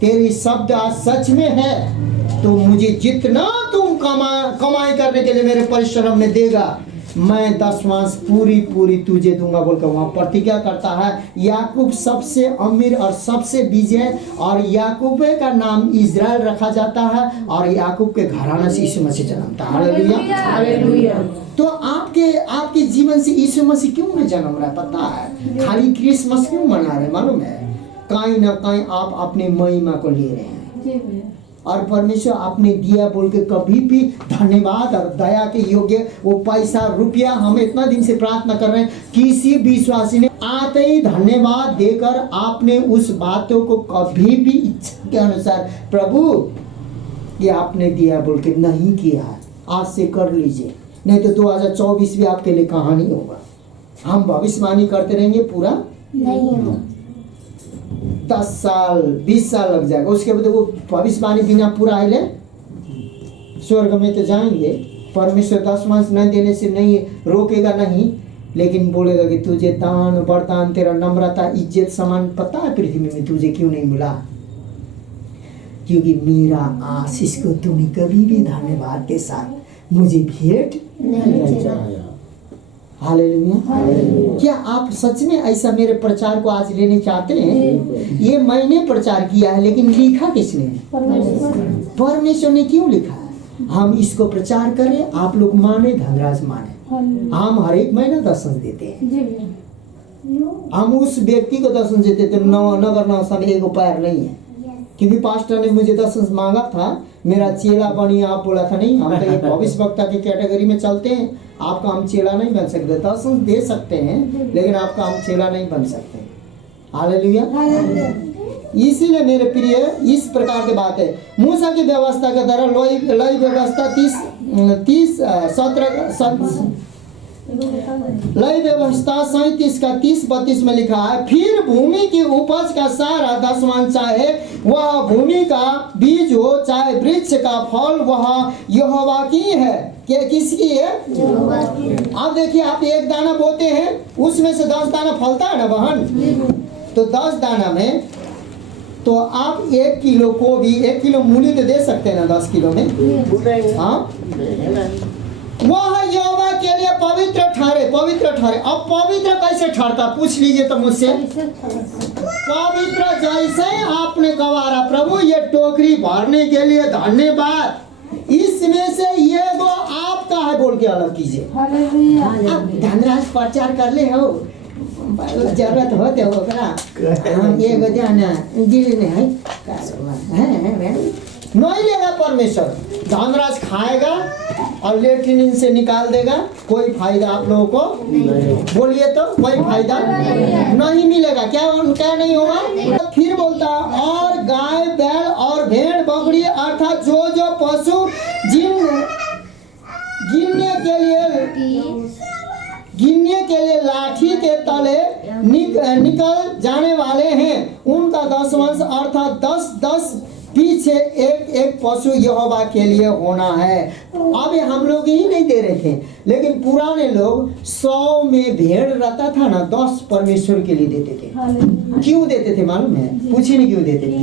तेरी शब्द आज सच में है, तो मुझे जितना तुम कमाई करने के लिए मेरे परिश्रम में देगा, मैं 10वां पूरी तुझे दूंगा बोलकर वहां प्रतिज्ञा करता है। याकूब सबसे अमीर और सबसे विजय, और याकूब का नाम इजराइल रखा जाता है और याकूब के घराना से यीशु मसीह जन्मता है। Hallelujah, hallelujah. तो आपके जीवन से यीशु मसीह क्यों नहीं जन्म रहा पता है? खाली क्रिसमस क्यों मना रहे मालूम है? कहीं ना कहीं आप अपनी महिमा को ले रहे हैं और परमेश्वर आपने दिया बोल के कभी भी धन्यवाद और दया के योग्य वो पैसा रुपया हम इतना दिन से प्रार्थना कर रहे हैं, किसी विश्वासी ने आते ही धन्यवाद देकर आपने उस बातों को कभी भी इच्छा के अनुसार प्रभु ये आपने दिया बोल के नहीं किया। आज से कर लीजिए, नहीं तो 2024 भी आपके लिए कहानी होगा। हम भविष्यवाणी करते रहेंगे, पूरा नहीं 10 साल 20 साल लग जाएगा, उसके बाद वो भविष्यवाणी बिना पूरा आए स्वर्ग में तो जाएंगे। परमेश्वर 10वां न देने से नहीं रोकेगा नहीं, लेकिन बोलेगा कि तुझे दान वरदान तेरा नम्रता इज्जत सम्मान पता है पृथ्वी में तुझे क्यों नहीं मिला? क्योंकि मेरा आशीष को तुम्हें कभी भी धन्यवाद के साथ मुझे भेंट नहीं चढ़ाया। हालेलुया। क्या आप सच में ऐसा मेरे प्रचार को आज लेने चाहते हैं? ये मैंने प्रचार किया है, लेकिन लिखा किसने? परमेश्वर ने। क्यों लिखा है? हम इसको प्रचार करें, आप लोग माने, धनराज माने। हम हर एक महीना दर्शन देते हैं। हम उस व्यक्ति को दर्शन देते थे, नगर नौसा में एक पैर नहीं है, क्योंकि पास्टर ने मुझे दर्शन मांगा था, मेरा चेला बनी। आप बोला था नहीं, हम तो एक भविष्य वक्ता की कैटेगरी में चलते हैं, आपका हम चेला नहीं बन सकते। दर्शन दे सकते हैं लेकिन आपका हम चेला नहीं बन सकते। हालेलुया। इसीलिए मेरे प्रिय इस प्रकार की बात है। मूसा की व्यवस्था के द्वारा लय व्यवस्था 37 का 30-32 में लिखा है, फिर भूमि की उपज का सारा 10वां, चाहे वह भूमि का बीज हो चाहे वृक्ष का फल, वह यहोवा की है। क्या किसकी है? अब देखिए, आप एक दाना बोते हैं, उसमें से 10 दाना फलता है ना बहन, तो 10 दाना में तो आप 1 किलो को भी 1 किलो मूली तो दे सकते हैं ना 10 किलो में। हाँ, वह यहोवा के लिए पवित्र ठहरे। अब पवित्र कैसे ठहरता पूछ लीजिए तो मुझसे। पवित्र जैसे आपने गवारा, प्रभु ये टोकरी भरने के लिए धन्यवाद, इसमें से ये वो आपका है बोल के अलग कीजिए। धनराज प्रचार कर ले हो, जरूरत होते होगा ये जाना नहीं लेगा परमेश्वर। धनराज खाएगा और लेट्रिन से निकाल देगा, कोई फायदा आप लोगों को बोलिए तो कोई फायदा नहीं मिलेगा। क्या नहीं होगा? फिर बोलता, और गाय बैल और भेड़ बकरी अर्थात जो पशु गिनने के लिए लाठी के तले निकल जाने वाले हैं, उनका 10वां अर्थात 10 पीछे एक पशु यहोवा के लिए होना है। अब हम लोग ही नहीं दे रहे थे, लेकिन पुराने लोग 100 में भेड़ रहता था ना, 10 परमेश्वर के लिए देते थे। क्यों देते थे मालूम है? पूछिए नहीं क्यों देते थे?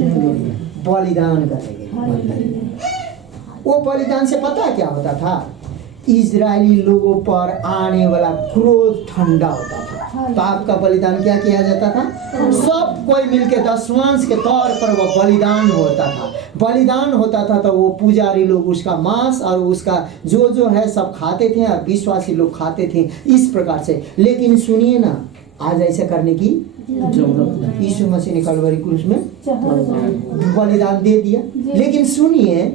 बलिदान करेंगे। वो बलिदान से पता क्या होता था? इजरायली लोगों पर आने वाला क्रोध ठंडा होता था। तो आपका बलिदान क्या किया जाता था? सब कोई मिलके 10वांश के तौर पर वो बलिदान होता था। तो वो पुजारी लोग उसका मांस और उसका जो है सब खाते थे और विश्वासी लोग खाते थे, इस प्रकार से। लेकिन सुनिए ना, आज ऐसा करने की यीशु मसीह ने कलवरी क्रूस में बलिदान दे दिया। लेकिन सुनिए,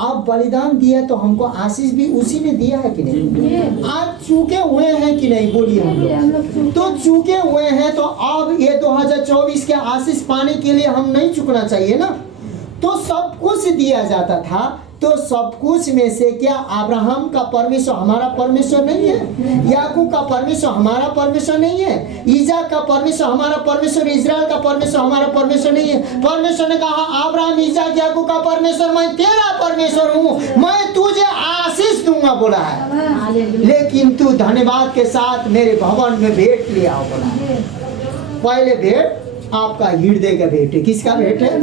आप बलिदान दिया तो हमको आशीष भी उसी ने दिया है कि नहीं? आज चूके हुए हैं कि नहीं? बोलिए हम लोग तो चूके हुए हैं, तो अब ये 2024 के आशीष पाने के लिए हम नहीं चुकना चाहिए ना। तो सब कुछ दिया जाता था, तो सब कुछ में से क्या अब्राहम का परमेश्वर हमारा परमेश्वर नहीं है? याकूब का परमेश्वर हमारा परमेश्वर नहीं है? इजाक का परमेश्वर हमारा परमेश्वर, इजराइल का परमेश्वर हमारा परमेश्वर नहीं है? परमेश्वर ने कहा अब्राहम, इजाक, याकूब का परमेश्वर मैं तेरा परमेश्वर हूँ, मैं तुझे आशीष दूंगा बोला है। लेकिन तू धन्यवाद के साथ मेरे भवन में भेंट ले आओ बोला है। पहले भेंट आपका हृदय का भेंट है। किसका भेंट है?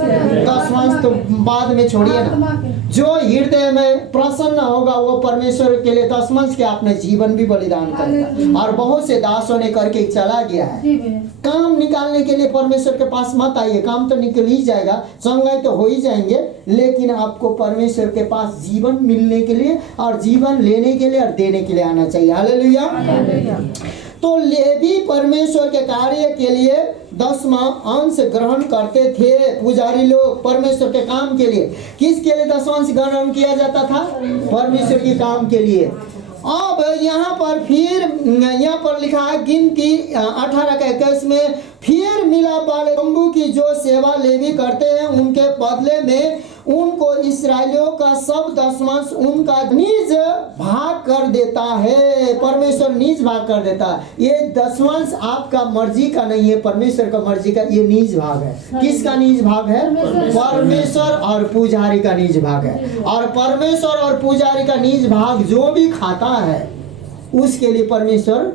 दशमांश तो बाद में छोड़िए ना। जो हृदय में प्रसन्न होगा वो परमेश्वर के लिए दशमांश के अपने जीवन भी बलिदान करेगा। और बहुत से दासों ने करके चला गया है। काम निकालने के लिए परमेश्वर के पास मत आइए, काम तो निकल ही जाएगा, चंगाई तो हो ही जाएंगे, लेकिन आपको परमेश्वर के पास जीवन मिलने के लिए और जीवन लेने के लिए और देने के लिए आना चाहिए। हालेलुया। तो लेवी परमेश्वर के कार्य के लिए 10वां अंश ग्रहण करते थे। पुजारी लोग परमेश्वर के काम के लिए, किसके लिए 10वां अंश ग्रहण किया जाता था? परमेश्वर के काम के लिए। अब यहाँ पर फिर यहाँ पर लिखा है गिनती 18 का 21 में, फिर मिलाप वाले तंबू की जो सेवा लेवी करते हैं उनके बदले में उनको इस्राएलियों का सब दशमांश उनका निज भाग कर देता है। परमेश्वर निज भाग कर देता है। ये दशमांश आपका मर्जी का नहीं है, परमेश्वर का मर्जी का ये निज भाग है। किसका निज भाग है? परमेश्वर और पुजारी का निज भाग है। और परमेश्वर और पुजारी का निज भाग जो भी खाता है उसके लिए परमेश्वर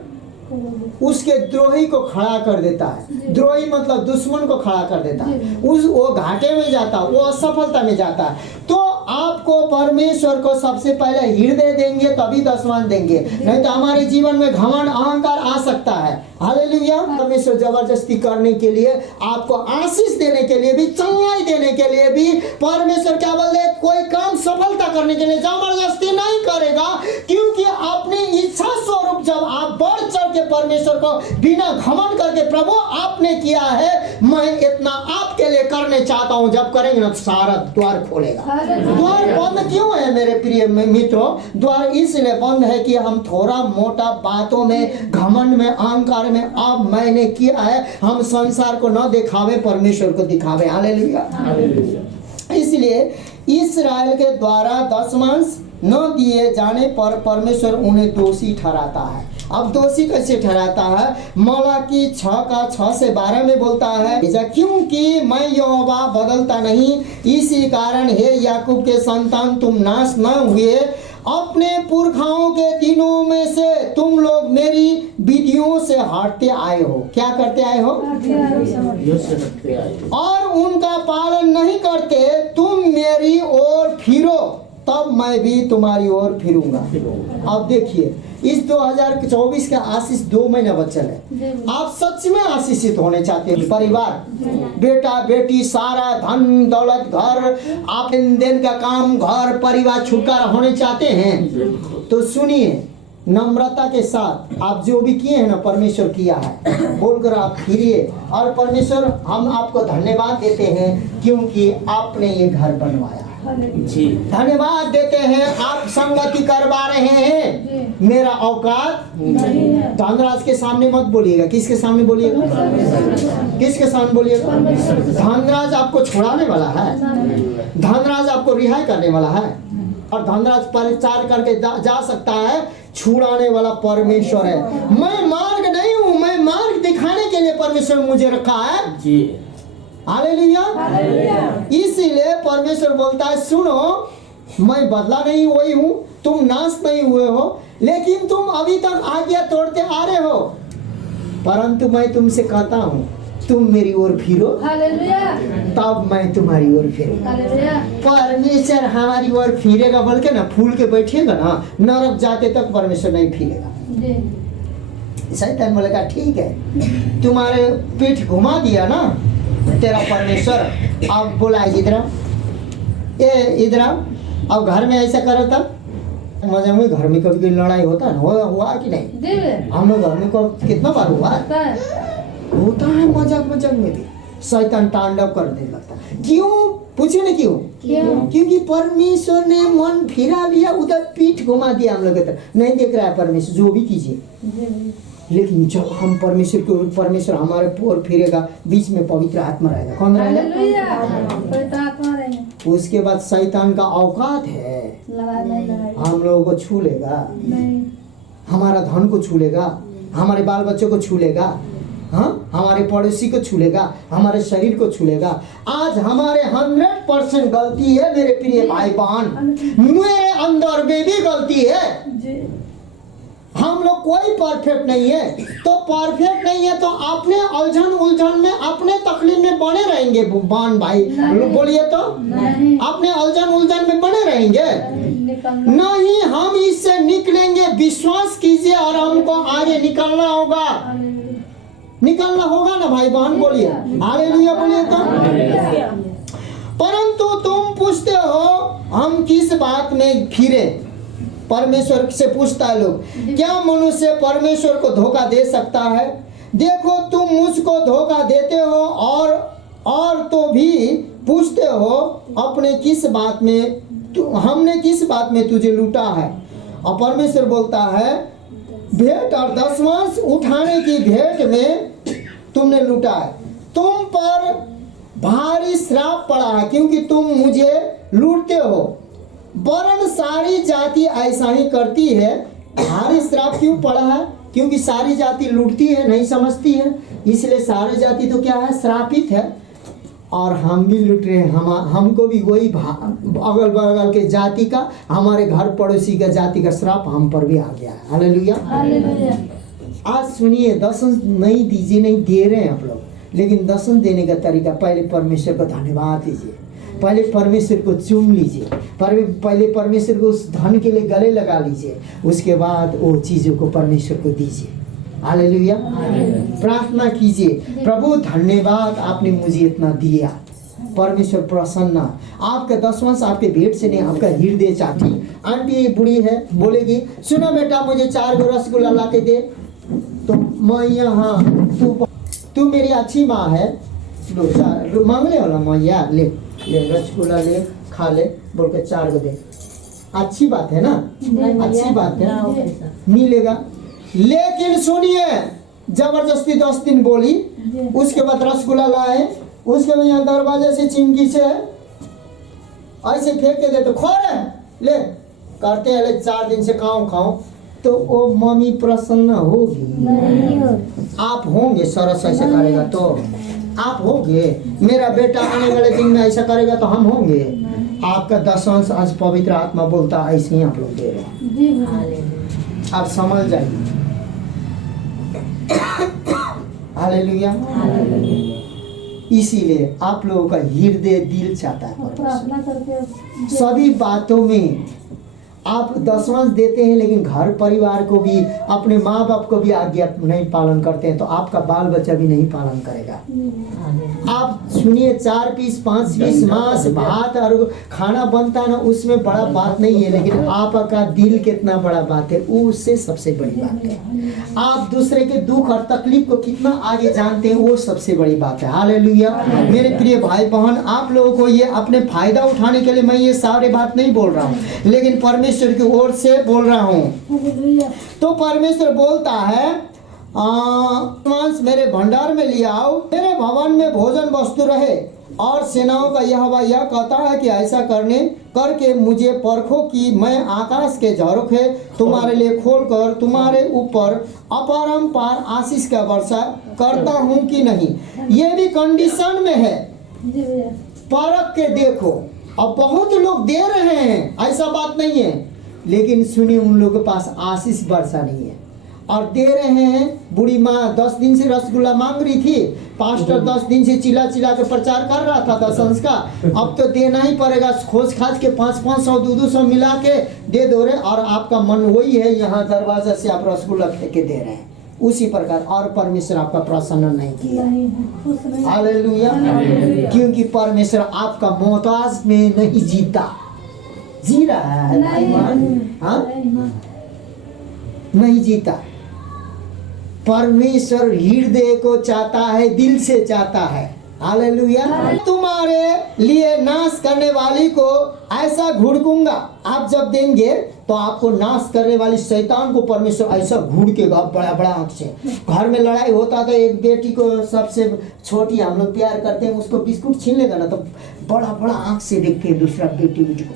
उसके द्रोही को खड़ा कर देता है। द्रोही मतलब दुश्मन को खड़ा कर देता है। वो घाटे में जाता है, वो असफलता में जाता है। तो आपको परमेश्वर को सबसे पहले हृदय देंगे तभी दशमांश देंगे, नहीं तो हमारे जीवन में घमंड अहंकार आ सकता है। हालेलुया। परमेश्वर जबरदस्ती करने के लिए, आपको आशीष देने के लिए भी, चंगाई देने के लिए भी परमेश्वर क्या बोल रहे? कोई काम सफलता करने के लिए जबरदस्ती नहीं करेगा, क्योंकि अपनी इच्छा स्वरूप जब आप बढ़ चढ़ के परमेश्वर को बिना घमंड करके प्रभु आपने किया है, मैं इतना आपके लिए करने चाहता हूं, जब करेंगे ना तो सारा द्वार खोलेगा। द्वार बंद क्यों है मेरे प्रिय मित्रों? द्वार इसलिए बंद है कि हम थोड़ा मोटा बातों में, घमंड में, अहंकार में, अब मैंने किया है, हम संसार को न दिखावे, परमेश्वर को दिखावे। हालेलुया। इसलिए इस्राएल के द्वारा दशमांश न दिए जाने पर परमेश्वर उन्हें दोषी ठहराता है। अब दोषी कैसे ठहराता है? मलाकी 6 का 6 से 12 में बोलता है, क्योंकि मैं यहोवा बदलता नहीं, इसी कारण हे याकूब के संतान तुम नाश न हुए। अपने पुरखाओं के दिनों में से तुम लोग मेरी विधियों से हटते आए हो। क्या करते आए हो? और उनका पालन नहीं करते। तुम मेरी ओर फिरो तब मैं भी तुम्हारी ओर फिरूंगा। अब देखिए, इस 2024 का आशीष 2 महीना बचल है। आप सच में आशीषित होने चाहते हैं? परिवार, बेटा बेटी, सारा धन दौलत, घर, आप लेन देन का काम, घर परिवार छुटकारा होने चाहते हैं? तो सुनिए, नम्रता के साथ आप जो भी किए हैं ना, परमेश्वर किया है बोलकर आप फिरिए। और परमेश्वर हम आपको धन्यवाद देते हैं क्योंकि आपने ये घर बनवाया जी। धन्यवाद देते हैं, आप संगति करवा रहे हैं। मेरा औकात धनराज के सामने मत बोलिएगा। किसके सामने बोलिएगा? किसके सामने बोलिएगा? धनराज आपको छुड़ाने वाला है, धनराज आपको रिहाई करने वाला है। और धनराज प्रचार करके जा सकता है, छुड़ाने वाला परमेश्वर है। मैं मार्ग नहीं हूँ, मैं मार्ग दिखाने के लिए परमेश्वर मुझे रखा है जी। हालेलुया। इसीलिए परमेश्वर बोलता है, सुनो, मैं बदला नहीं वही हूँ, तुम नाश नहीं हुए हो, लेकिन तुम अभी तक आज्ञा तोड़ते आ रहे हो, परंतु मैं तुमसे कहता हूँ तुम मेरी ओर फिरो तब मैं तुम्हारी ओर फिरूंगा। परमेश्वर हमारी ओर फिरेगा बोल के ना फूल के बैठेगा ना, नरक जाते तक परमेश्वर नहीं फिरेगा। शैतान बोलेगा ठीक है, तुम्हारे पीठ घुमा दिया ना तेरा परमेश्वर, अब बोला इधर इधर, अब घर में ऐसा करो तब मजे में। घर में कभी लड़ाई होता है ना, हुआ कि नहीं? हम लोग घर में को कितना बार हुआ होता है मजाक मजाक में भी शैतान तांडव करने लगता है। क्यों? पूछे ना क्यों? क्योंकि परमेश्वर ने मन फिरा लिया, उधर पीठ घुमा दिया हम लोग की तरफ। नहीं देख रहा है परमेश्वर, जो भी कीजिए। लेकिन जब हम परमेश्वर को, परमेश्वर हमारे ओर फिरेगा, बीच में पवित्र आत्मा रहेगा। कौन रहेगा? उसके बाद शैतान का औकात है, हम लोगों को छू लेगा, हमारा धन को छू लेगा, हमारे बाल बच्चों को छू लेगा, हाँ, हमारे पड़ोसी को छू लेगा, हमारे शरीर को छू लेगा। आज हमारे 100% गलती है मेरे प्रिय भाई बहन, मेरे अंदर में भी गलती है। हम लोग कोई परफेक्ट नहीं है। तो परफेक्ट नहीं है तो अपने उलझन में, अपने तकलीफ में बने रहेंगे बहन भाई, बोलिए तो अपने उलझन में बने रहेंगे नहीं, हम इससे निकलेंगे। विश्वास कीजिए और हमको आगे निकलना होगा ना भाई बहन, बोलिए हालेलुया, बोलिए तो। परंतु तुम पूछते हो हम किस बात में फिरे? परमेश्वर से पूछता है लोग, क्या मनुष्य परमेश्वर को धोखा दे सकता है? देखो तुम मुझको धोखा देते हो और तो भी पूछते हो अपने किस बात में, हमने किस बात में तुझे लूटा है? और परमेश्वर बोलता है भेंट और दशमांश उठाने की भेंट में तुमने लूटा है। तुम पर भारी श्राप पड़ा है क्योंकि तुम मुझे लूटते हो। वरन सारी जाति ऐसा ही करती है। भारी श्राप क्यों पड़ा है? क्योंकि सारी जाति लूटती है, नहीं समझती है, इसलिए सारी जाति तो क्या है? श्रापित है। और हम भी लूट रहे हैं, हमको भी वही अगल बगल के जाति का, हमारे घर पड़ोसी का जाति का श्राप हम पर भी आ गया है। हालेलुया। आज सुनिए, दर्शन नहीं दीजिए, नहीं दे रहे हैं आप लोग, लेकिन दर्शन देने का तरीका, पहले परमेश्वर को धन्यवाद दीजिए, पहले परमेश्वर को चूम लीजिए, पहले परमेश्वर को उस धन के लिए गले लगा लीजिए, उसके बाद वो चीज़ों को परमेश्वर को दीजिए। हालेलुया। प्रार्थना कीजिए, प्रभु धन्यवाद आपने मुझे इतना दिया। परमेश्वर प्रसन्न, आपका दशमांश आपके भेंट से नहीं, आपका हृदय चाहती। आंटी बूढ़ी है, बोलेगी सुनो बेटा मुझे 4 गो रसगुल्ला ला के दे, तो मैं यहाँ, तू मेरी अच्छी माँ है, लो मांग ले वाला मैया, ले रसगुल्ला ले, खा ले, बोल के 4 गो दे। अच्छी बात है ना, अच्छी बात है, मिलेगा। लेकिन सुनिए, जबरदस्ती 10 दिन बोली, उसके बाद रसगुल्ला लाए, उसके बाद यहाँ दरवाजे से चिमकी से ऐसे फेंक के दे, तो खो रहे ले करते हैं, ले 4 दिन से खाओ, तो वो मम्मी प्रसन्न होगी? आप होंगे? सरस ऐसा करेगा तो आप होंगे? मेरा बेटा आने वाले दिन में ऐसा करेगा तो हम होंगे? आपका दशमांश आज पवित्र आत्मा बोलता ऐसे ही आप लोग दे रहे हैं। आप समझ जाइए। हालेलुया। इसीलिए आप लोगों का हृदय दिल चाहता है सभी बातों में आप दशमांश देते हैं, लेकिन घर परिवार को भी, अपने माँ बाप को भी आज्ञा नहीं पालन करते हैं, तो आपका बाल बच्चा भी नहीं पालन करेगा। आप सुनिए, 4 पीस 5 पीस मांस भात और खाना बनता है ना, उसमें बड़ा बात नहीं है, लेकिन आपका दिल कितना बड़ा बात है, उससे सबसे बड़ी बात है। आप दूसरे के दुख और तकलीफ को कितना आगे जानते हैं, वो सबसे बड़ी बात है। हालेलुया। मेरे प्रिय भाई बहन, आप लोगों को ये अपने फायदा उठाने के लिए मैं ये सारे बात नहीं बोल रहा हूँ, लेकिन परमेश्वर की ओर से बोल रहा हूँ। तो परमेश्वर बोलता है मांस मेरे भंडार में ले आओ, मेरे भवन में भोजन वस्तु रहे। और सेनाओं का यहोवा यह कहता है कि ऐसा करके मुझे परखो कि मैं आकाश के झरोखे तुम्हारे लिए खोलकर तुम्हारे ऊपर अपरंपार आशीष का वर्षा करता हूँ कि नहीं। ये भी कंडीशन में है, परख के देखो। अब बहुत लोग दे रहे हैं, ऐसा बात नहीं है, लेकिन सुनिए, उन लोगों के पास आशीष वर्षा नहीं है और दे रहे हैं। बूढ़ी माँ 10 दिन से रसगुल्ला मांग रही थी, पास्टर 10 दिन से चिल्ला के प्रचार कर रहा था दशंश का, अब तो देना ही पड़ेगा। खोज खाज के 500 200 मिला के दे दो रे, और आपका मन वही है, यहाँ दरवाजा से आप रसगुल्ला फेंक के दे रहे हैं। उसी प्रकार और परमेश्वर आपका प्रसन्न नहीं किया। हालेलुया। क्योंकि परमेश्वर आपका मोहताज में नहीं जीता, जी रहा है, हाँ नहीं जीता। परमेश्वर हृदय को चाहता है, दिल से चाहता है। हालेलुया। तुम्हारे लिए नाश करने वाली को ऐसा घुड़कूंगा। आप जब देंगे तो आपको नाश करने वाली शैतान को परमेश्वर ऐसा घुड़केगा बड़ा बड़ा आंख से। घर में लड़ाई होता तो एक बेटी को, सबसे छोटी हम लोग प्यार करते हैं, उसको बिस्कुट छीन लेगा ना तो बड़ा बड़ा आंख से देखते हैं दूसरा बेटी को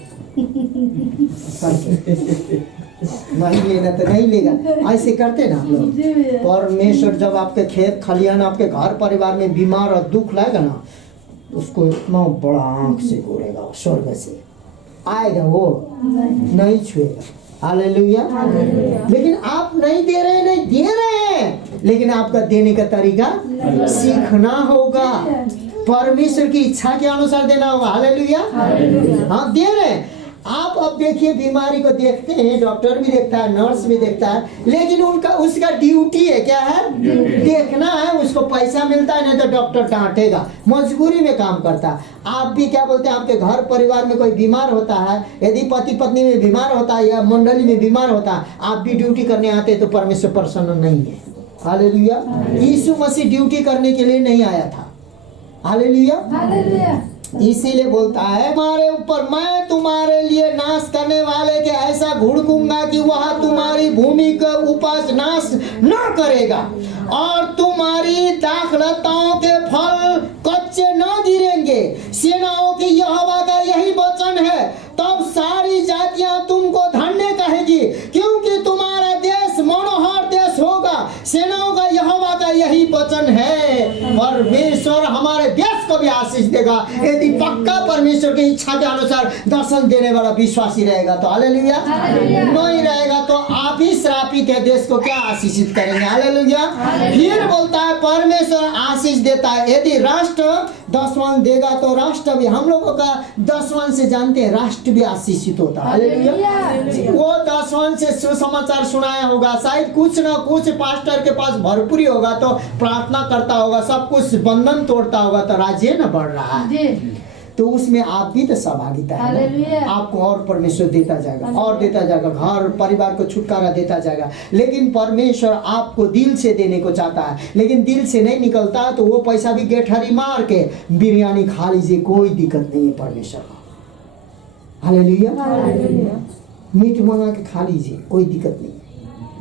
नहीं लेना तो नहीं लेगा, ऐसे करते ना हम लोग। परमेश्वर जब आपके खेत खलियान, आपके घर परिवार में बीमार और दुख लाएगा ना, उसको इतना बड़ा आंख से घूरेगा, स्वर्ग से आएगा, वो नहीं छुएगा। हालेलुया। लेकिन आप नहीं दे रहे, नहीं दे रहे हैं, लेकिन आपका देने का तरीका सीखना होगा। परमेश्वर की इच्छा के अनुसार देना होगा। हालेलुया। हाँ, दे रहे हैं आप। अब देखिए, बीमारी को देखते हैं, डॉक्टर भी देखता है, नर्स भी देखता है, लेकिन उसका ड्यूटी है, क्या है? देखना है। उसको पैसा मिलता है, नहीं तो डॉक्टर डांटेगा, मजबूरी में काम करता है। आप भी क्या बोलते हैं, आपके घर परिवार में कोई बीमार होता है, यदि पति पत्नी में बीमार होता है या मंडली में बीमार होता है, आप भी ड्यूटी करने आते हैं तो परमेश्वर प्रसन्न नहीं है। हालेलुया। यीशु मसीह ड्यूटी करने के लिए नहीं आया था। हालेलुया। इसीलिए बोलता है, तुम्हारे ऊपर मैं तुम्हारे लिए नाश करने वाले के ऐसा घुड़कूंगा कि वह तुम्हारी भूमि का उपज नाश न करेगा और तुम्हारी दाखलताओं के फल कच्चे न गिरेंगे। सेनाओं की यहोवा का यही वचन है। तब सारी जातियां तुमको धन्य कहेगी, क्योंकि तुम्हारा देश मनोहर देश होगा। सेनाओं का यहोवा का यही वचन है। परमेश्वर हमारे देश को भी आशीष देगा यदि पक्का परमेश्वर की इच्छा के अनुसार दर्शन देने वाला विश्वासी रहेगा तो। हालेलुया। नहीं रहेगा तो आप ही श्रापित है, देश को क्या आशीषित करेंगे। हालेलुया। फिर बोलता है परमेश्वर आशीष देता है। यदि राष्ट्र दसवां देगा तो राष्ट्र भी, हम लोगों का दसवां से जानते हैं, राष्ट्र भी आशीषित होता है। हालेलुया। वो दसवां से सुसमाचार सुनाया होगा, शायद कुछ ना कुछ पास्टर के पास भरपूरी होगा तो प्रार्थना करता होगा, सब कुछ बंधन तोड़ता होगा तो राज्य न बढ़ रहा है, तो उसमें आप भी तो सहभागिता है। आपको और परमेश्वर देता जाएगा और देता जाएगा, घर परिवार को छुटकारा देता जाएगा। लेकिन परमेश्वर आपको दिल से देने को चाहता है, लेकिन दिल से नहीं निकलता तो वो पैसा भी गेठरी मार के बिरयानी खा लीजिए, कोई दिक्कत नहीं है परमेश्वर का। हालेलुया। मीट मंगा के खा लीजिए, कोई दिक्कत नहीं,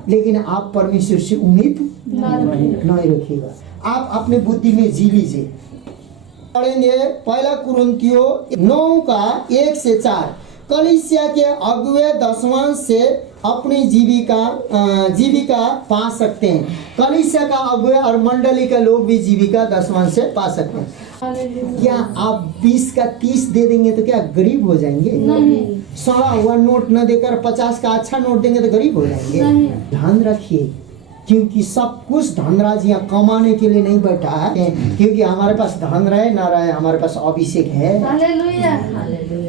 लेकिन आप परमेश्वर से उम्मीद नहीं रखिएगा। आप अपने बुद्धि में जी लीजिए। पढ़ेंगे पहला कुरिन्थियों 9:1-4। कलीसिया के अगुवे दसवां से अपनी जीविका पा सकते हैं। कलीसिया का अगुवे और मंडली के लोग भी जीविका दसवां से पा सकते हैं। क्या आप 20 का 30 दे देंगे तो क्या गरीब हो जाएंगे? नहीं। सड़ा हुआ नोट न देकर 50 का अच्छा नोट देंगे तो गरीब हो जाएंगे? ध्यान रखिए, क्योंकि सब कुछ धनराज यहाँ कमाने के लिए नहीं बैठा है, क्योंकि हमारे पास धन रहे ना रहे, हमारे पास अभिषेक है। हालेलुया।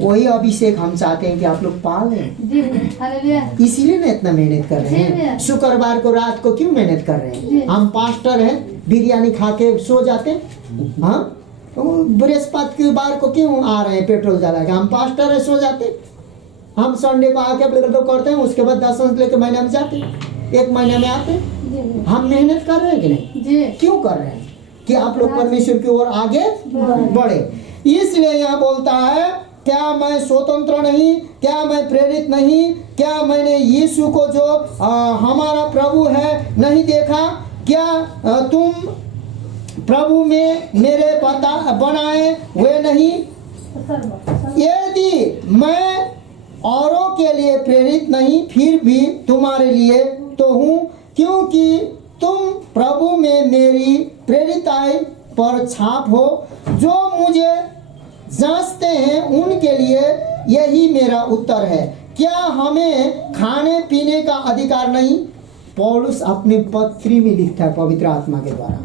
वही अभिषेक हम चाहते हैं कि आप लोग पा लें, इसीलिए ना इतना मेहनत कर रहे हैं। शुक्रवार को रात को क्यों मेहनत कर रहे हैं? हम पास्टर हैं, बिरयानी खा के सो जाते हैं। हाँ, बृहस्पतिवार को क्यों आ रहे हैं पेट्रोल जला के? हम पास्टर है, सो जाते। हम संडे को आके करते हैं, उसके बाद 10 लेके महीना में जाते, 1 महीने में आते। हम मेहनत कर रहे हैं कि नहीं? क्यों कर रहे हैं? कि आप लोग परमेश्वर की ओर आगे बढ़े। इसलिए यहाँ बोलता है, क्या मैं स्वतंत्र नहीं? क्या मैं प्रेरित नहीं? क्या मैंने यीशु को जो हमारा प्रभु है नहीं देखा? क्या तुम प्रभु में मेरे बनाए हुए नहीं? यदि मैं औरों के लिए प्रेरित नहीं, फिर भी तुम्हारे लिए तो हूँ, क्योंकि तुम प्रभु में मेरी प्रेरिताई पर छाप हो। जो मुझे जांचते हैं उनके लिए यही मेरा उत्तर है। क्या हमें खाने पीने का अधिकार नहीं? पौलुस अपने पत्री में लिखता है पवित्र आत्मा के द्वारा।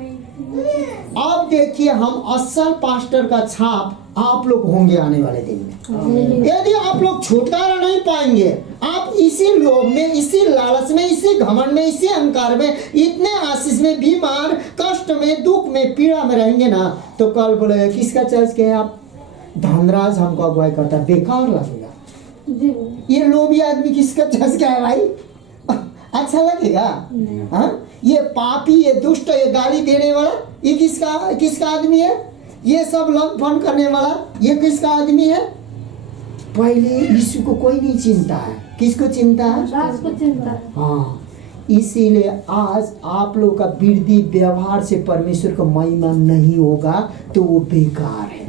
अब देखिए, हम असल पास्टर का छाप आप लोग होंगे आने वाले दिन में। यदि आप लोग छुटकारा नहीं पाएंगे, आप इसी लोभ में, इसी लालच में, इसी घमंड में, इसी अहंकार में, इतने आशीष में, बीमार, कष्ट में, दुख में, पीड़ा में रहेंगे ना, तो कल बोले किसका चर्च के आप? धनराज हमको अगुवाई करता, बेकार लगेगा। ये लोभी आदमी किसका चर्च का है भाई? अच्छा लगेगा? हाँ, ये पापी, ये दुष्ट, ये गाली देने वाला, ये किसका आदमी है? ये सब लंघन करने वाला, ये किसका आदमी है? पहले यीशु को कोई नहीं चिंता है। किसको चिंता है? दास को चिंता है। हाँ, इसीलिए आज आप लोग का वृद्धि व्यवहार से परमेश्वर का महिमा नहीं होगा तो वो बेकार है।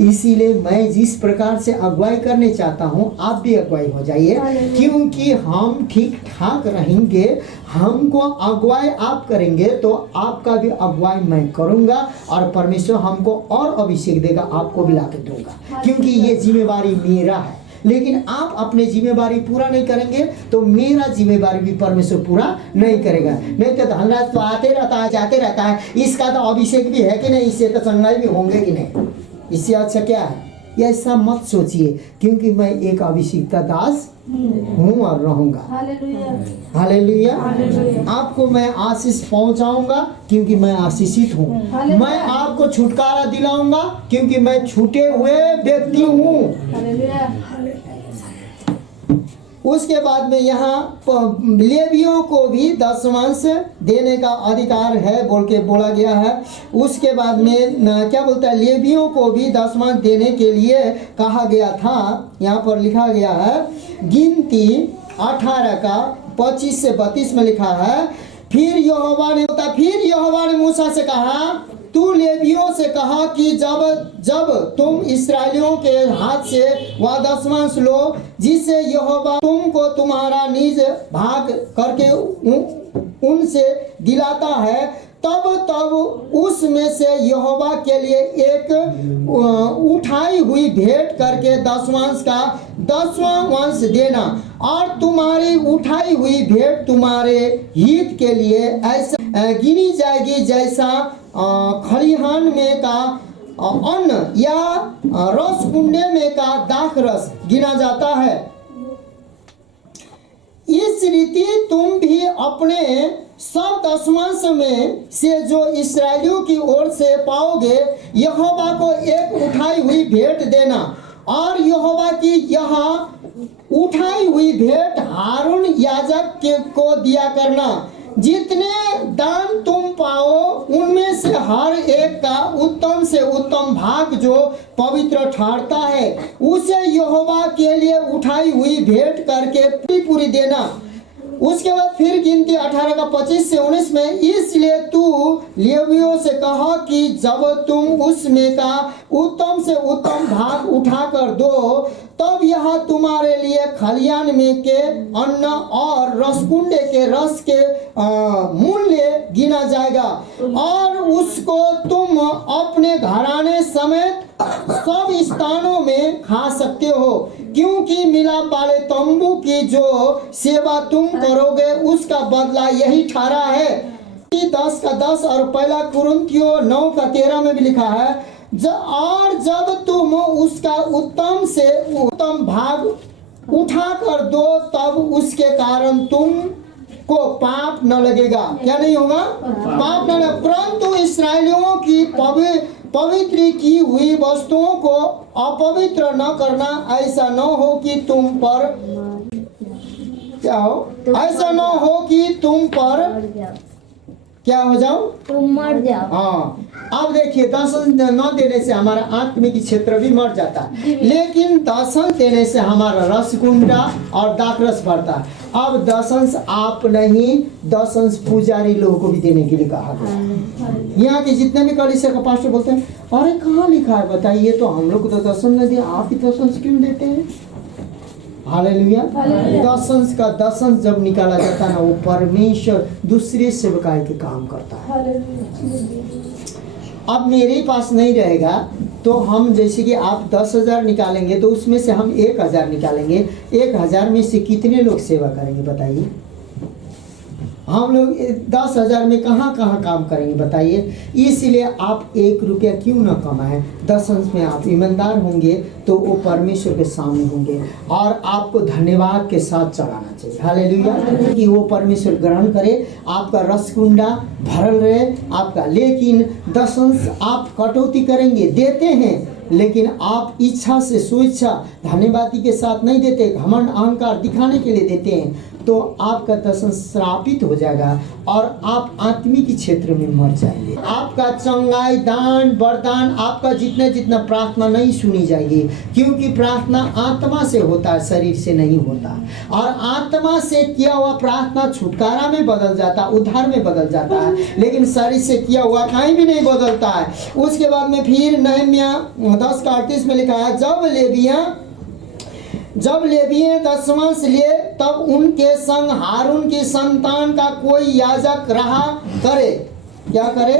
इसीलिए मैं जिस प्रकार से अगुवाई करने चाहता हूँ, आप भी अगुवाई हो जाइए, क्योंकि हम ठीक ठाक रहेंगे। हमको अगुवाई आप करेंगे तो आपका भी अगुवाई मैं करूँगा, और परमेश्वर हमको और अभिषेक देगा, आपको भी लाके दूंगा, क्योंकि ये जिम्मेवारी मेरा है। लेकिन आप अपने जिम्मेवारी पूरा नहीं करेंगे तो मेरा जिम्मेवारी भी परमेश्वर पूरा नहीं करेगा। नहीं तो धनराज तो आते रहता है, जाते रहता है, इसका तो अभिषेक भी है कि नहीं, इससे तो चंगाई भी होंगे कि नहीं। इससे अच्छा क्या है? ऐसा मत सोचिए, क्योंकि मैं एक अभिषेक का दास हूँ और रहूंगा। हालेलुया। आपको मैं आशीष पहुंचाऊंगा क्योंकि मैं आशीषित हूँ। मैं आपको छुटकारा दिलाऊंगा क्योंकि मैं छूटे हुए व्यक्ति हूँ। उसके बाद में यहाँ लेवियों को भी दशमांश देने का अधिकार है बोल के बोला गया है। उसके बाद में क्या बोलता है? लेवियों को भी दशमांश देने के लिए कहा गया था। यहाँ पर लिखा गया है, गिनती 18 का 25 से 32 में लिखा है, फिर यहोवा ने मूसा से कहा, तू लेवियों से कहा कि जब तुम इस्राएलियों के हाथ से वह दशमांश लो जिससे यहोवा तुमको तुम्हारा निज भाग करके उनसे दिलाता है, तब उसमें से यहोवा के लिए एक उठाई हुई भेंट करके दशमांश का 10वां अंश देना, और तुम्हारी उठाई हुई भेंट तुम्हारे हित के लिए ऐसा गिनी जाएगी जैसा खलिहान में का अन्न या रस कुंडे में का दाख रस गिना जाता है। इस रीति तुम भी अपने सब दशमांश में से जो इस्राएलियों की ओर से पाओगे, यहोवा को एक उठाई हुई भेंट देना, और यहोवा की यह उठाई हुई भेंट हारून याजक को दिया करना। जितने दान तुम पाओ उनमें से हर एक का उत्तम से उत्तम भाग जो पवित्र ठहरता है, उसे यहोवा के लिए उठाई हुई भेंट करके पूरी देना। उसके बाद फिर गिनती 18 का 25 से 19 में, इसलिए तू लेवियों से कहा कि जब तुम उसमें का उत्तम से उत्तम भाग उठाकर दो, तब यह तुम्हारे लिए खलियान में के अन्न और रसकुंडे के रस के मूल्य गिना जाएगा, और उसको तुम अपने घराने समेत सब स्थानों में खा सकते हो, क्योंकि मिलाप वाले तंबू की जो सेवा तुम करोगे उसका बदला यही ठहरा है। 10 का 10 और पहला कुरिन्थियों 9 का 13 में भी लिखा है, और जब तुम उसका उत्तम से उत्तम भाग उठा कर दो, तब उसके कारण तुम को पाप न लगेगा। क्या नहीं होगा? पाप न लगेगा। परंतु इस्राएलियों की पवित्र की हुई वस्तुओं को अपवित्र न करना, ऐसा न हो कि तुम पर क्या हो, ऐसा न हो कि तुम पर क्या हो जाओ, तुम मर जाओ। हाँ, अब देखिए दशंश न देने से हमारा आत्मिक क्षेत्र भी मर जाता है, लेकिन दशंश देने से हमारा रसकुंडा और दाखरस बढ़ता है। अब दशंश आप नहीं, दशंश पुजारी लोगों को भी देने के लिए कहा गया। यहाँ के जितने भी कलीसिया का पास्टर बोलते हैं, अरे कहाँ लिखा है बताइए, तो हम लोग को तो दशंश नहीं दिया, आप ही दशंश क्यों देते हैं? हालेलुया। दशंश का दशंश जब निकाला जाता है ना, वो परमेश्वर दूसरे सेवकाई के काम करता है। अब मेरे पास नहीं रहेगा तो हम जैसे कि आप 10,000 निकालेंगे तो उसमें से हम 1,000 निकालेंगे, 1,000 में से कितने लोग सेवा करेंगे बताइए? हम लोग 10,000 में कहाँ कहाँ काम करेंगे बताइए? इसलिए आप 1 रुपया क्यों ना कमाएं, दशंश में आप ईमानदार होंगे तो वो परमेश्वर के सामने होंगे और आपको धन्यवाद के साथ चढ़ाना चाहिए। हालेलुया। कि वो परमेश्वर ग्रहण करे, आपका रसकुंडा भरल रहे आपका। लेकिन दशंश आप कटौती करेंगे, देते हैं लेकिन आप इच्छा से स्वेच्छा धन्यवादी के साथ नहीं देते, घमंड अहंकार दिखाने के लिए देते हैं, तो आपका दर्शन श्रापित हो जाएगा और आप आत्मिक क्षेत्र में मर जाएंगे। आपका चंगाई, दान, वरदान, आपका जितना जितना प्रार्थना नहीं सुनी जाएगी, क्योंकि प्रार्थना आत्मा से होता है, शरीर से नहीं होता। और आत्मा से किया हुआ प्रार्थना छुटकारा में बदल जाता है, उद्धार में बदल जाता है, लेकिन शरीर से किया हुआ कहीं भी नहीं बदलता है। उसके बाद में फिर नहम्या 10:38 में लिखा है, जब लेवियें दशमांश लिए तब उनके संग हारून की संतान का कोई याजक रहा करे। क्या करे?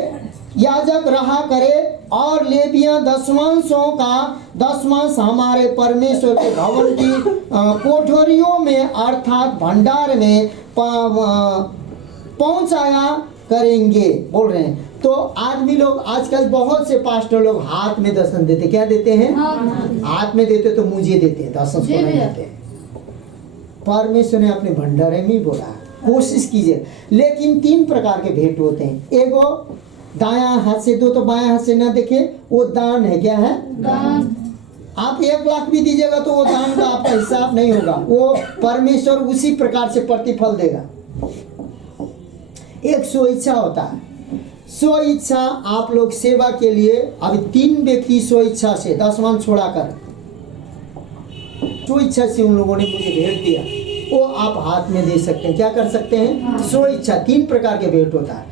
याजक रहा करे। और लेवियां दशमांशों का दशमांश हमारे परमेश्वर के भवन की कोठरियों में अर्थात भंडार में पहुंचाया करेंगे, बोल रहे हैं। तो आदमी लोग आजकल बहुत से पास्टर लोग हाथ में दर्शन देते, क्या देते हैं? हाथ में देते तो मुझे देते हैं, दर्शन को नहीं देते। परमेश्वर ने अपने भंडारे में ही बोला, कोशिश कीजिए। लेकिन 3 प्रकार के भेंट होते हैं। एगो दायां हाथ से दो तो बायां हाथ से ना देखे, वो दान है। क्या है? दान। आप 1 लाख भी दीजिएगा तो वो दान का आपका हिसाब नहीं होगा, वो परमेश्वर उसी प्रकार से प्रतिफल देगा। एक स्व इच्छा होता है। स्व इच्छा आप लोग सेवा के लिए, अभी 3 व्यक्ति स्व इच्छा से दशमांश छोड़ाकर स्व इच्छा से उन लोगों ने मुझे भेंट दिया, वो आप हाथ में दे सकते हैं। क्या कर सकते हैं? स्व इच्छा। 3 प्रकार के भेंट होता है।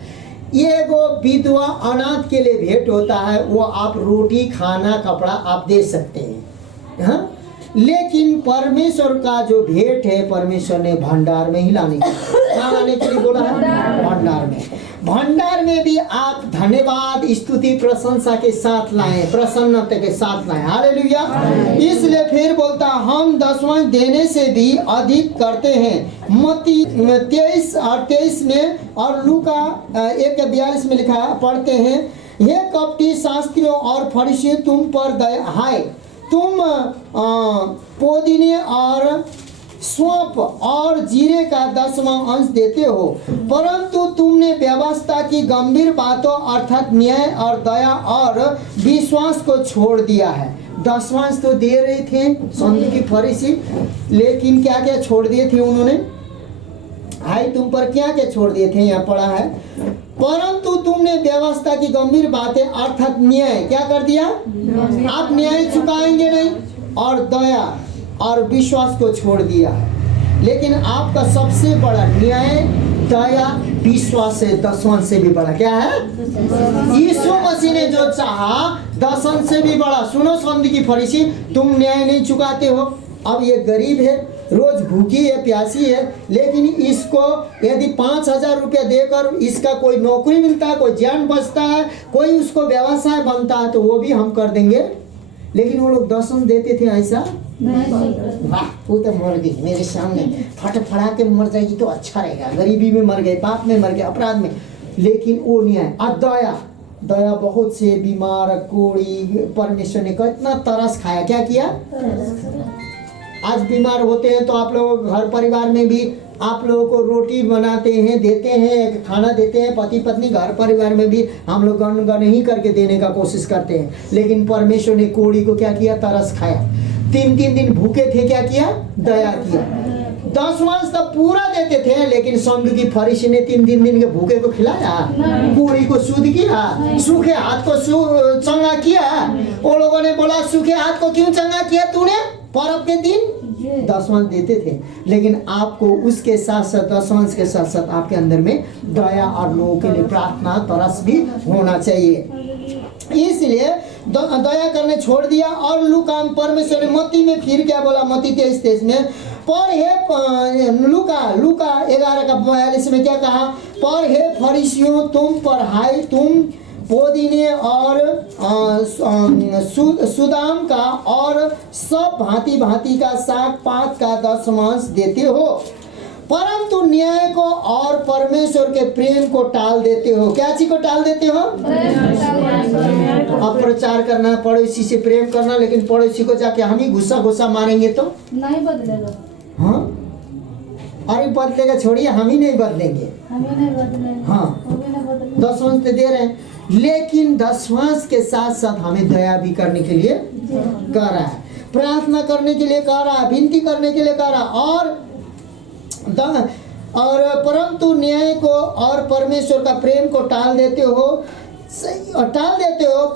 ये वो विधवा अनाथ के लिए भेंट होता है, वो आप रोटी, खाना, कपड़ा आप दे सकते हैं। हाँ? लेकिन परमेश्वर का जो भेंट है, परमेश्वर ने भंडार में ही लाने के लिए बोला है। भंडार में, भंडार में भी आप धन्यवाद, स्तुति, प्रशंसा के साथ लाएं, प्रसन्नता के साथ लाएं। हालेलुया। इसलिए फिर बोलता, हम दशमांश देने से भी अधिक करते हैं। मत्ती 23:28 में और लूका 1:42 में लिखा पढ़ते हैं, हे कपटी शास्त्रियों और फरीसियों, तुम पर दया हाय, तुम पुदीने और सौंफ और जीरे का 10वां अंश देते हो, परंतु तुमने व्यवस्था की गंभीर बातों अर्थात न्याय और दया और विश्वास को छोड़ दिया है। 10वां अंश तो दे रहे थे सदुकी फरीसी, लेकिन क्या क्या छोड़ दिए थे उन्होंने? हाय, तुम पर क्या क्या छोड़ दिए थे? यहाँ पढ़ा है, परंतु तुमने व्यवस्था की गंभीर बातें अर्थात न्याय क्या कर दिया? आप न्याय चुकाएंगे नहीं, और दया और विश्वास को छोड़ दिया है। लेकिन आपका सबसे बड़ा न्याय, दया, विश्वास है 10वां से भी बड़ा। क्या है? यीशु मसीह ने जो चाहा 10वां से भी बड़ा। सुनो सदुकी फरीसी, तुम न्याय नहीं चुकाते हो। अब ये गरीब है, रोज भूखी है, प्यासी है, लेकिन इसको यदि 5,000 रुपया देकर इसका कोई नौकरी मिलता है, कोई जान बचता है, कोई उसको व्यवसाय बनता है, तो वो भी हम कर देंगे। लेकिन वो लोग 10 देते थे ऐसा? वाह, वो तो मर गई मेरे सामने, फटफड़ा के मर जाएगी तो अच्छा रहेगा। गरीबी में मर गए, पाप में मर गए, अपराध में। लेकिन वो नहीं है। और दया, दया बहुत से बीमार, कोड़ी, परमेश्वर ने कितना तरस खाया। क्या किया? आज बीमार होते हैं तो आप लोग घर परिवार में भी आप लोगों को रोटी बनाते हैं, देते हैं, खाना देते हैं। पति पत्नी घर परिवार में भी हम लोग गण ही करके देने का कोशिश करते हैं। लेकिन परमेश्वर ने कोड़ी को क्या किया? तरस खाया। 3 दिन भूखे थे, क्या किया? दया किया। 10वां तब पूरा देते थे, लेकिन सदुकी फरीसी ने 3 दिन के भूखे को खिलाया, कोड़ी को शुद्ध किया, सूखे हाथ को चंगा किया। वो लोगों ने बोला, सूखे हाथ को क्यों चंगा किया तूने? पर्व के दिन 10वां देते थे। लेकिन आपको उसके साथ साथ 10वां के साथ साथ आपके अंदर में दया और लोगों के लिए प्रार्थना, तरस भी होना चाहिए। इसलिए दया करने छोड़ दिया। और लूका परमेश्वर ने मत्ती में फिर क्या बोला? मत्ती 23:23 में, पर हे लूका 11:42 में क्या कहा? पर हे फरीसियों, तुम पर हाय, तुम पुदीने और सुदाम का और सब भांति भांति का साग पात का 10वां देते हो, परंतु न्याय को और परमेश्वर के प्रेम को टाल देते हो। क्या चीज को टाल देते हो? अब प्रचार करना, पड़ोसी से प्रेम करना, लेकिन पड़ोसी को जाके हम ही गुस्सा मारेंगे तो नहीं बदलेगा। हाँ, अरे बदलेगा छोड़िए, हम ही नहीं बदलेंगे। हाँ, 10वां दे रहे हैं, लेकिन 10वां के साथ साथ हमें दया भी करने के लिए कह रहा है, प्रार्थना करने के लिए कह रहा है, विनती करने के लिए कह रहा है। और और परंतु न्याय को और परमेश्वर का प्रेम को टाल देते हो,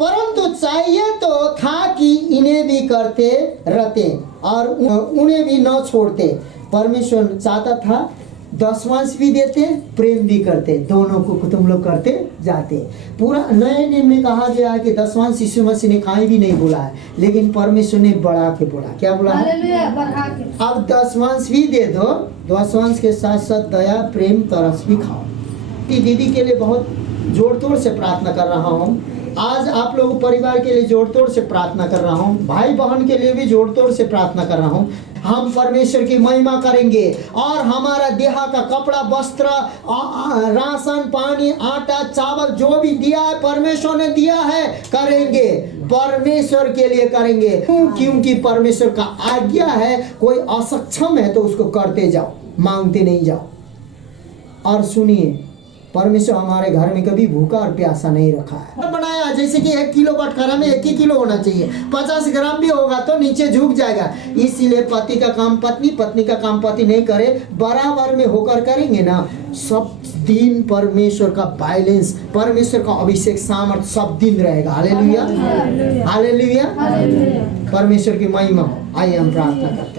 परंतु चाहिए तो था कि इन्हें भी करते रहते और उन्हें भी न छोड़ते। परमेश्वर चाहता था दशमांश भी देते, प्रेम भी करते, दोनों को तुम लोग करते जाते। पूरा नए नियम में कहा गया है कि दशमांश यीशु मसीह ने कहीं भी नहीं बोला है, लेकिन परमेश्वर ने बढ़ा के बोला। क्या बोला है? हालेलुया, बढ़ा के। अब दशमांश भी दे दो, दशमांश के साथ साथ दया, प्रेम, तरस भी खाओ। दीदी के लिए बहुत जोड़ तोड़ से प्रार्थना कर रहा हूँ। आज आप लोग परिवार के लिए जोड़ तोड़ से प्रार्थना कर रहा हूँ। भाई बहन के लिए भी जोड़ तोड़ से प्रार्थना कर रहा हूँ। हम परमेश्वर की महिमा करेंगे और हमारा देह का कपड़ा, वस्त्र, राशन पानी, आटा चावल जो भी दिया है परमेश्वर ने दिया है, करेंगे, परमेश्वर के लिए करेंगे। क्योंकि परमेश्वर का आज्ञा है, कोई असक्षम है तो उसको करते जाओ, मांगते नहीं जाओ। और सुनिए, परमेश्वर हमारे घर में कभी भूखा और प्यासा नहीं रखा है। बनाया जैसे कि 1 किलो बटखारा में 1 ही किलो होना चाहिए, 50 ग्राम भी होगा तो नीचे झुक जाएगा। इसीलिए पति का काम पत्नी, पत्नी का काम पति नहीं करे, बराबर में होकर करेंगे ना, सब दिन परमेश्वर का बैलेंस, परमेश्वर का अभिषेक, सामर्थ सब दिन रहेगा। हालेलुया, हालेलुया, परमेश्वर की महिमा हो। आइए हम प्रार्थना करते हैं।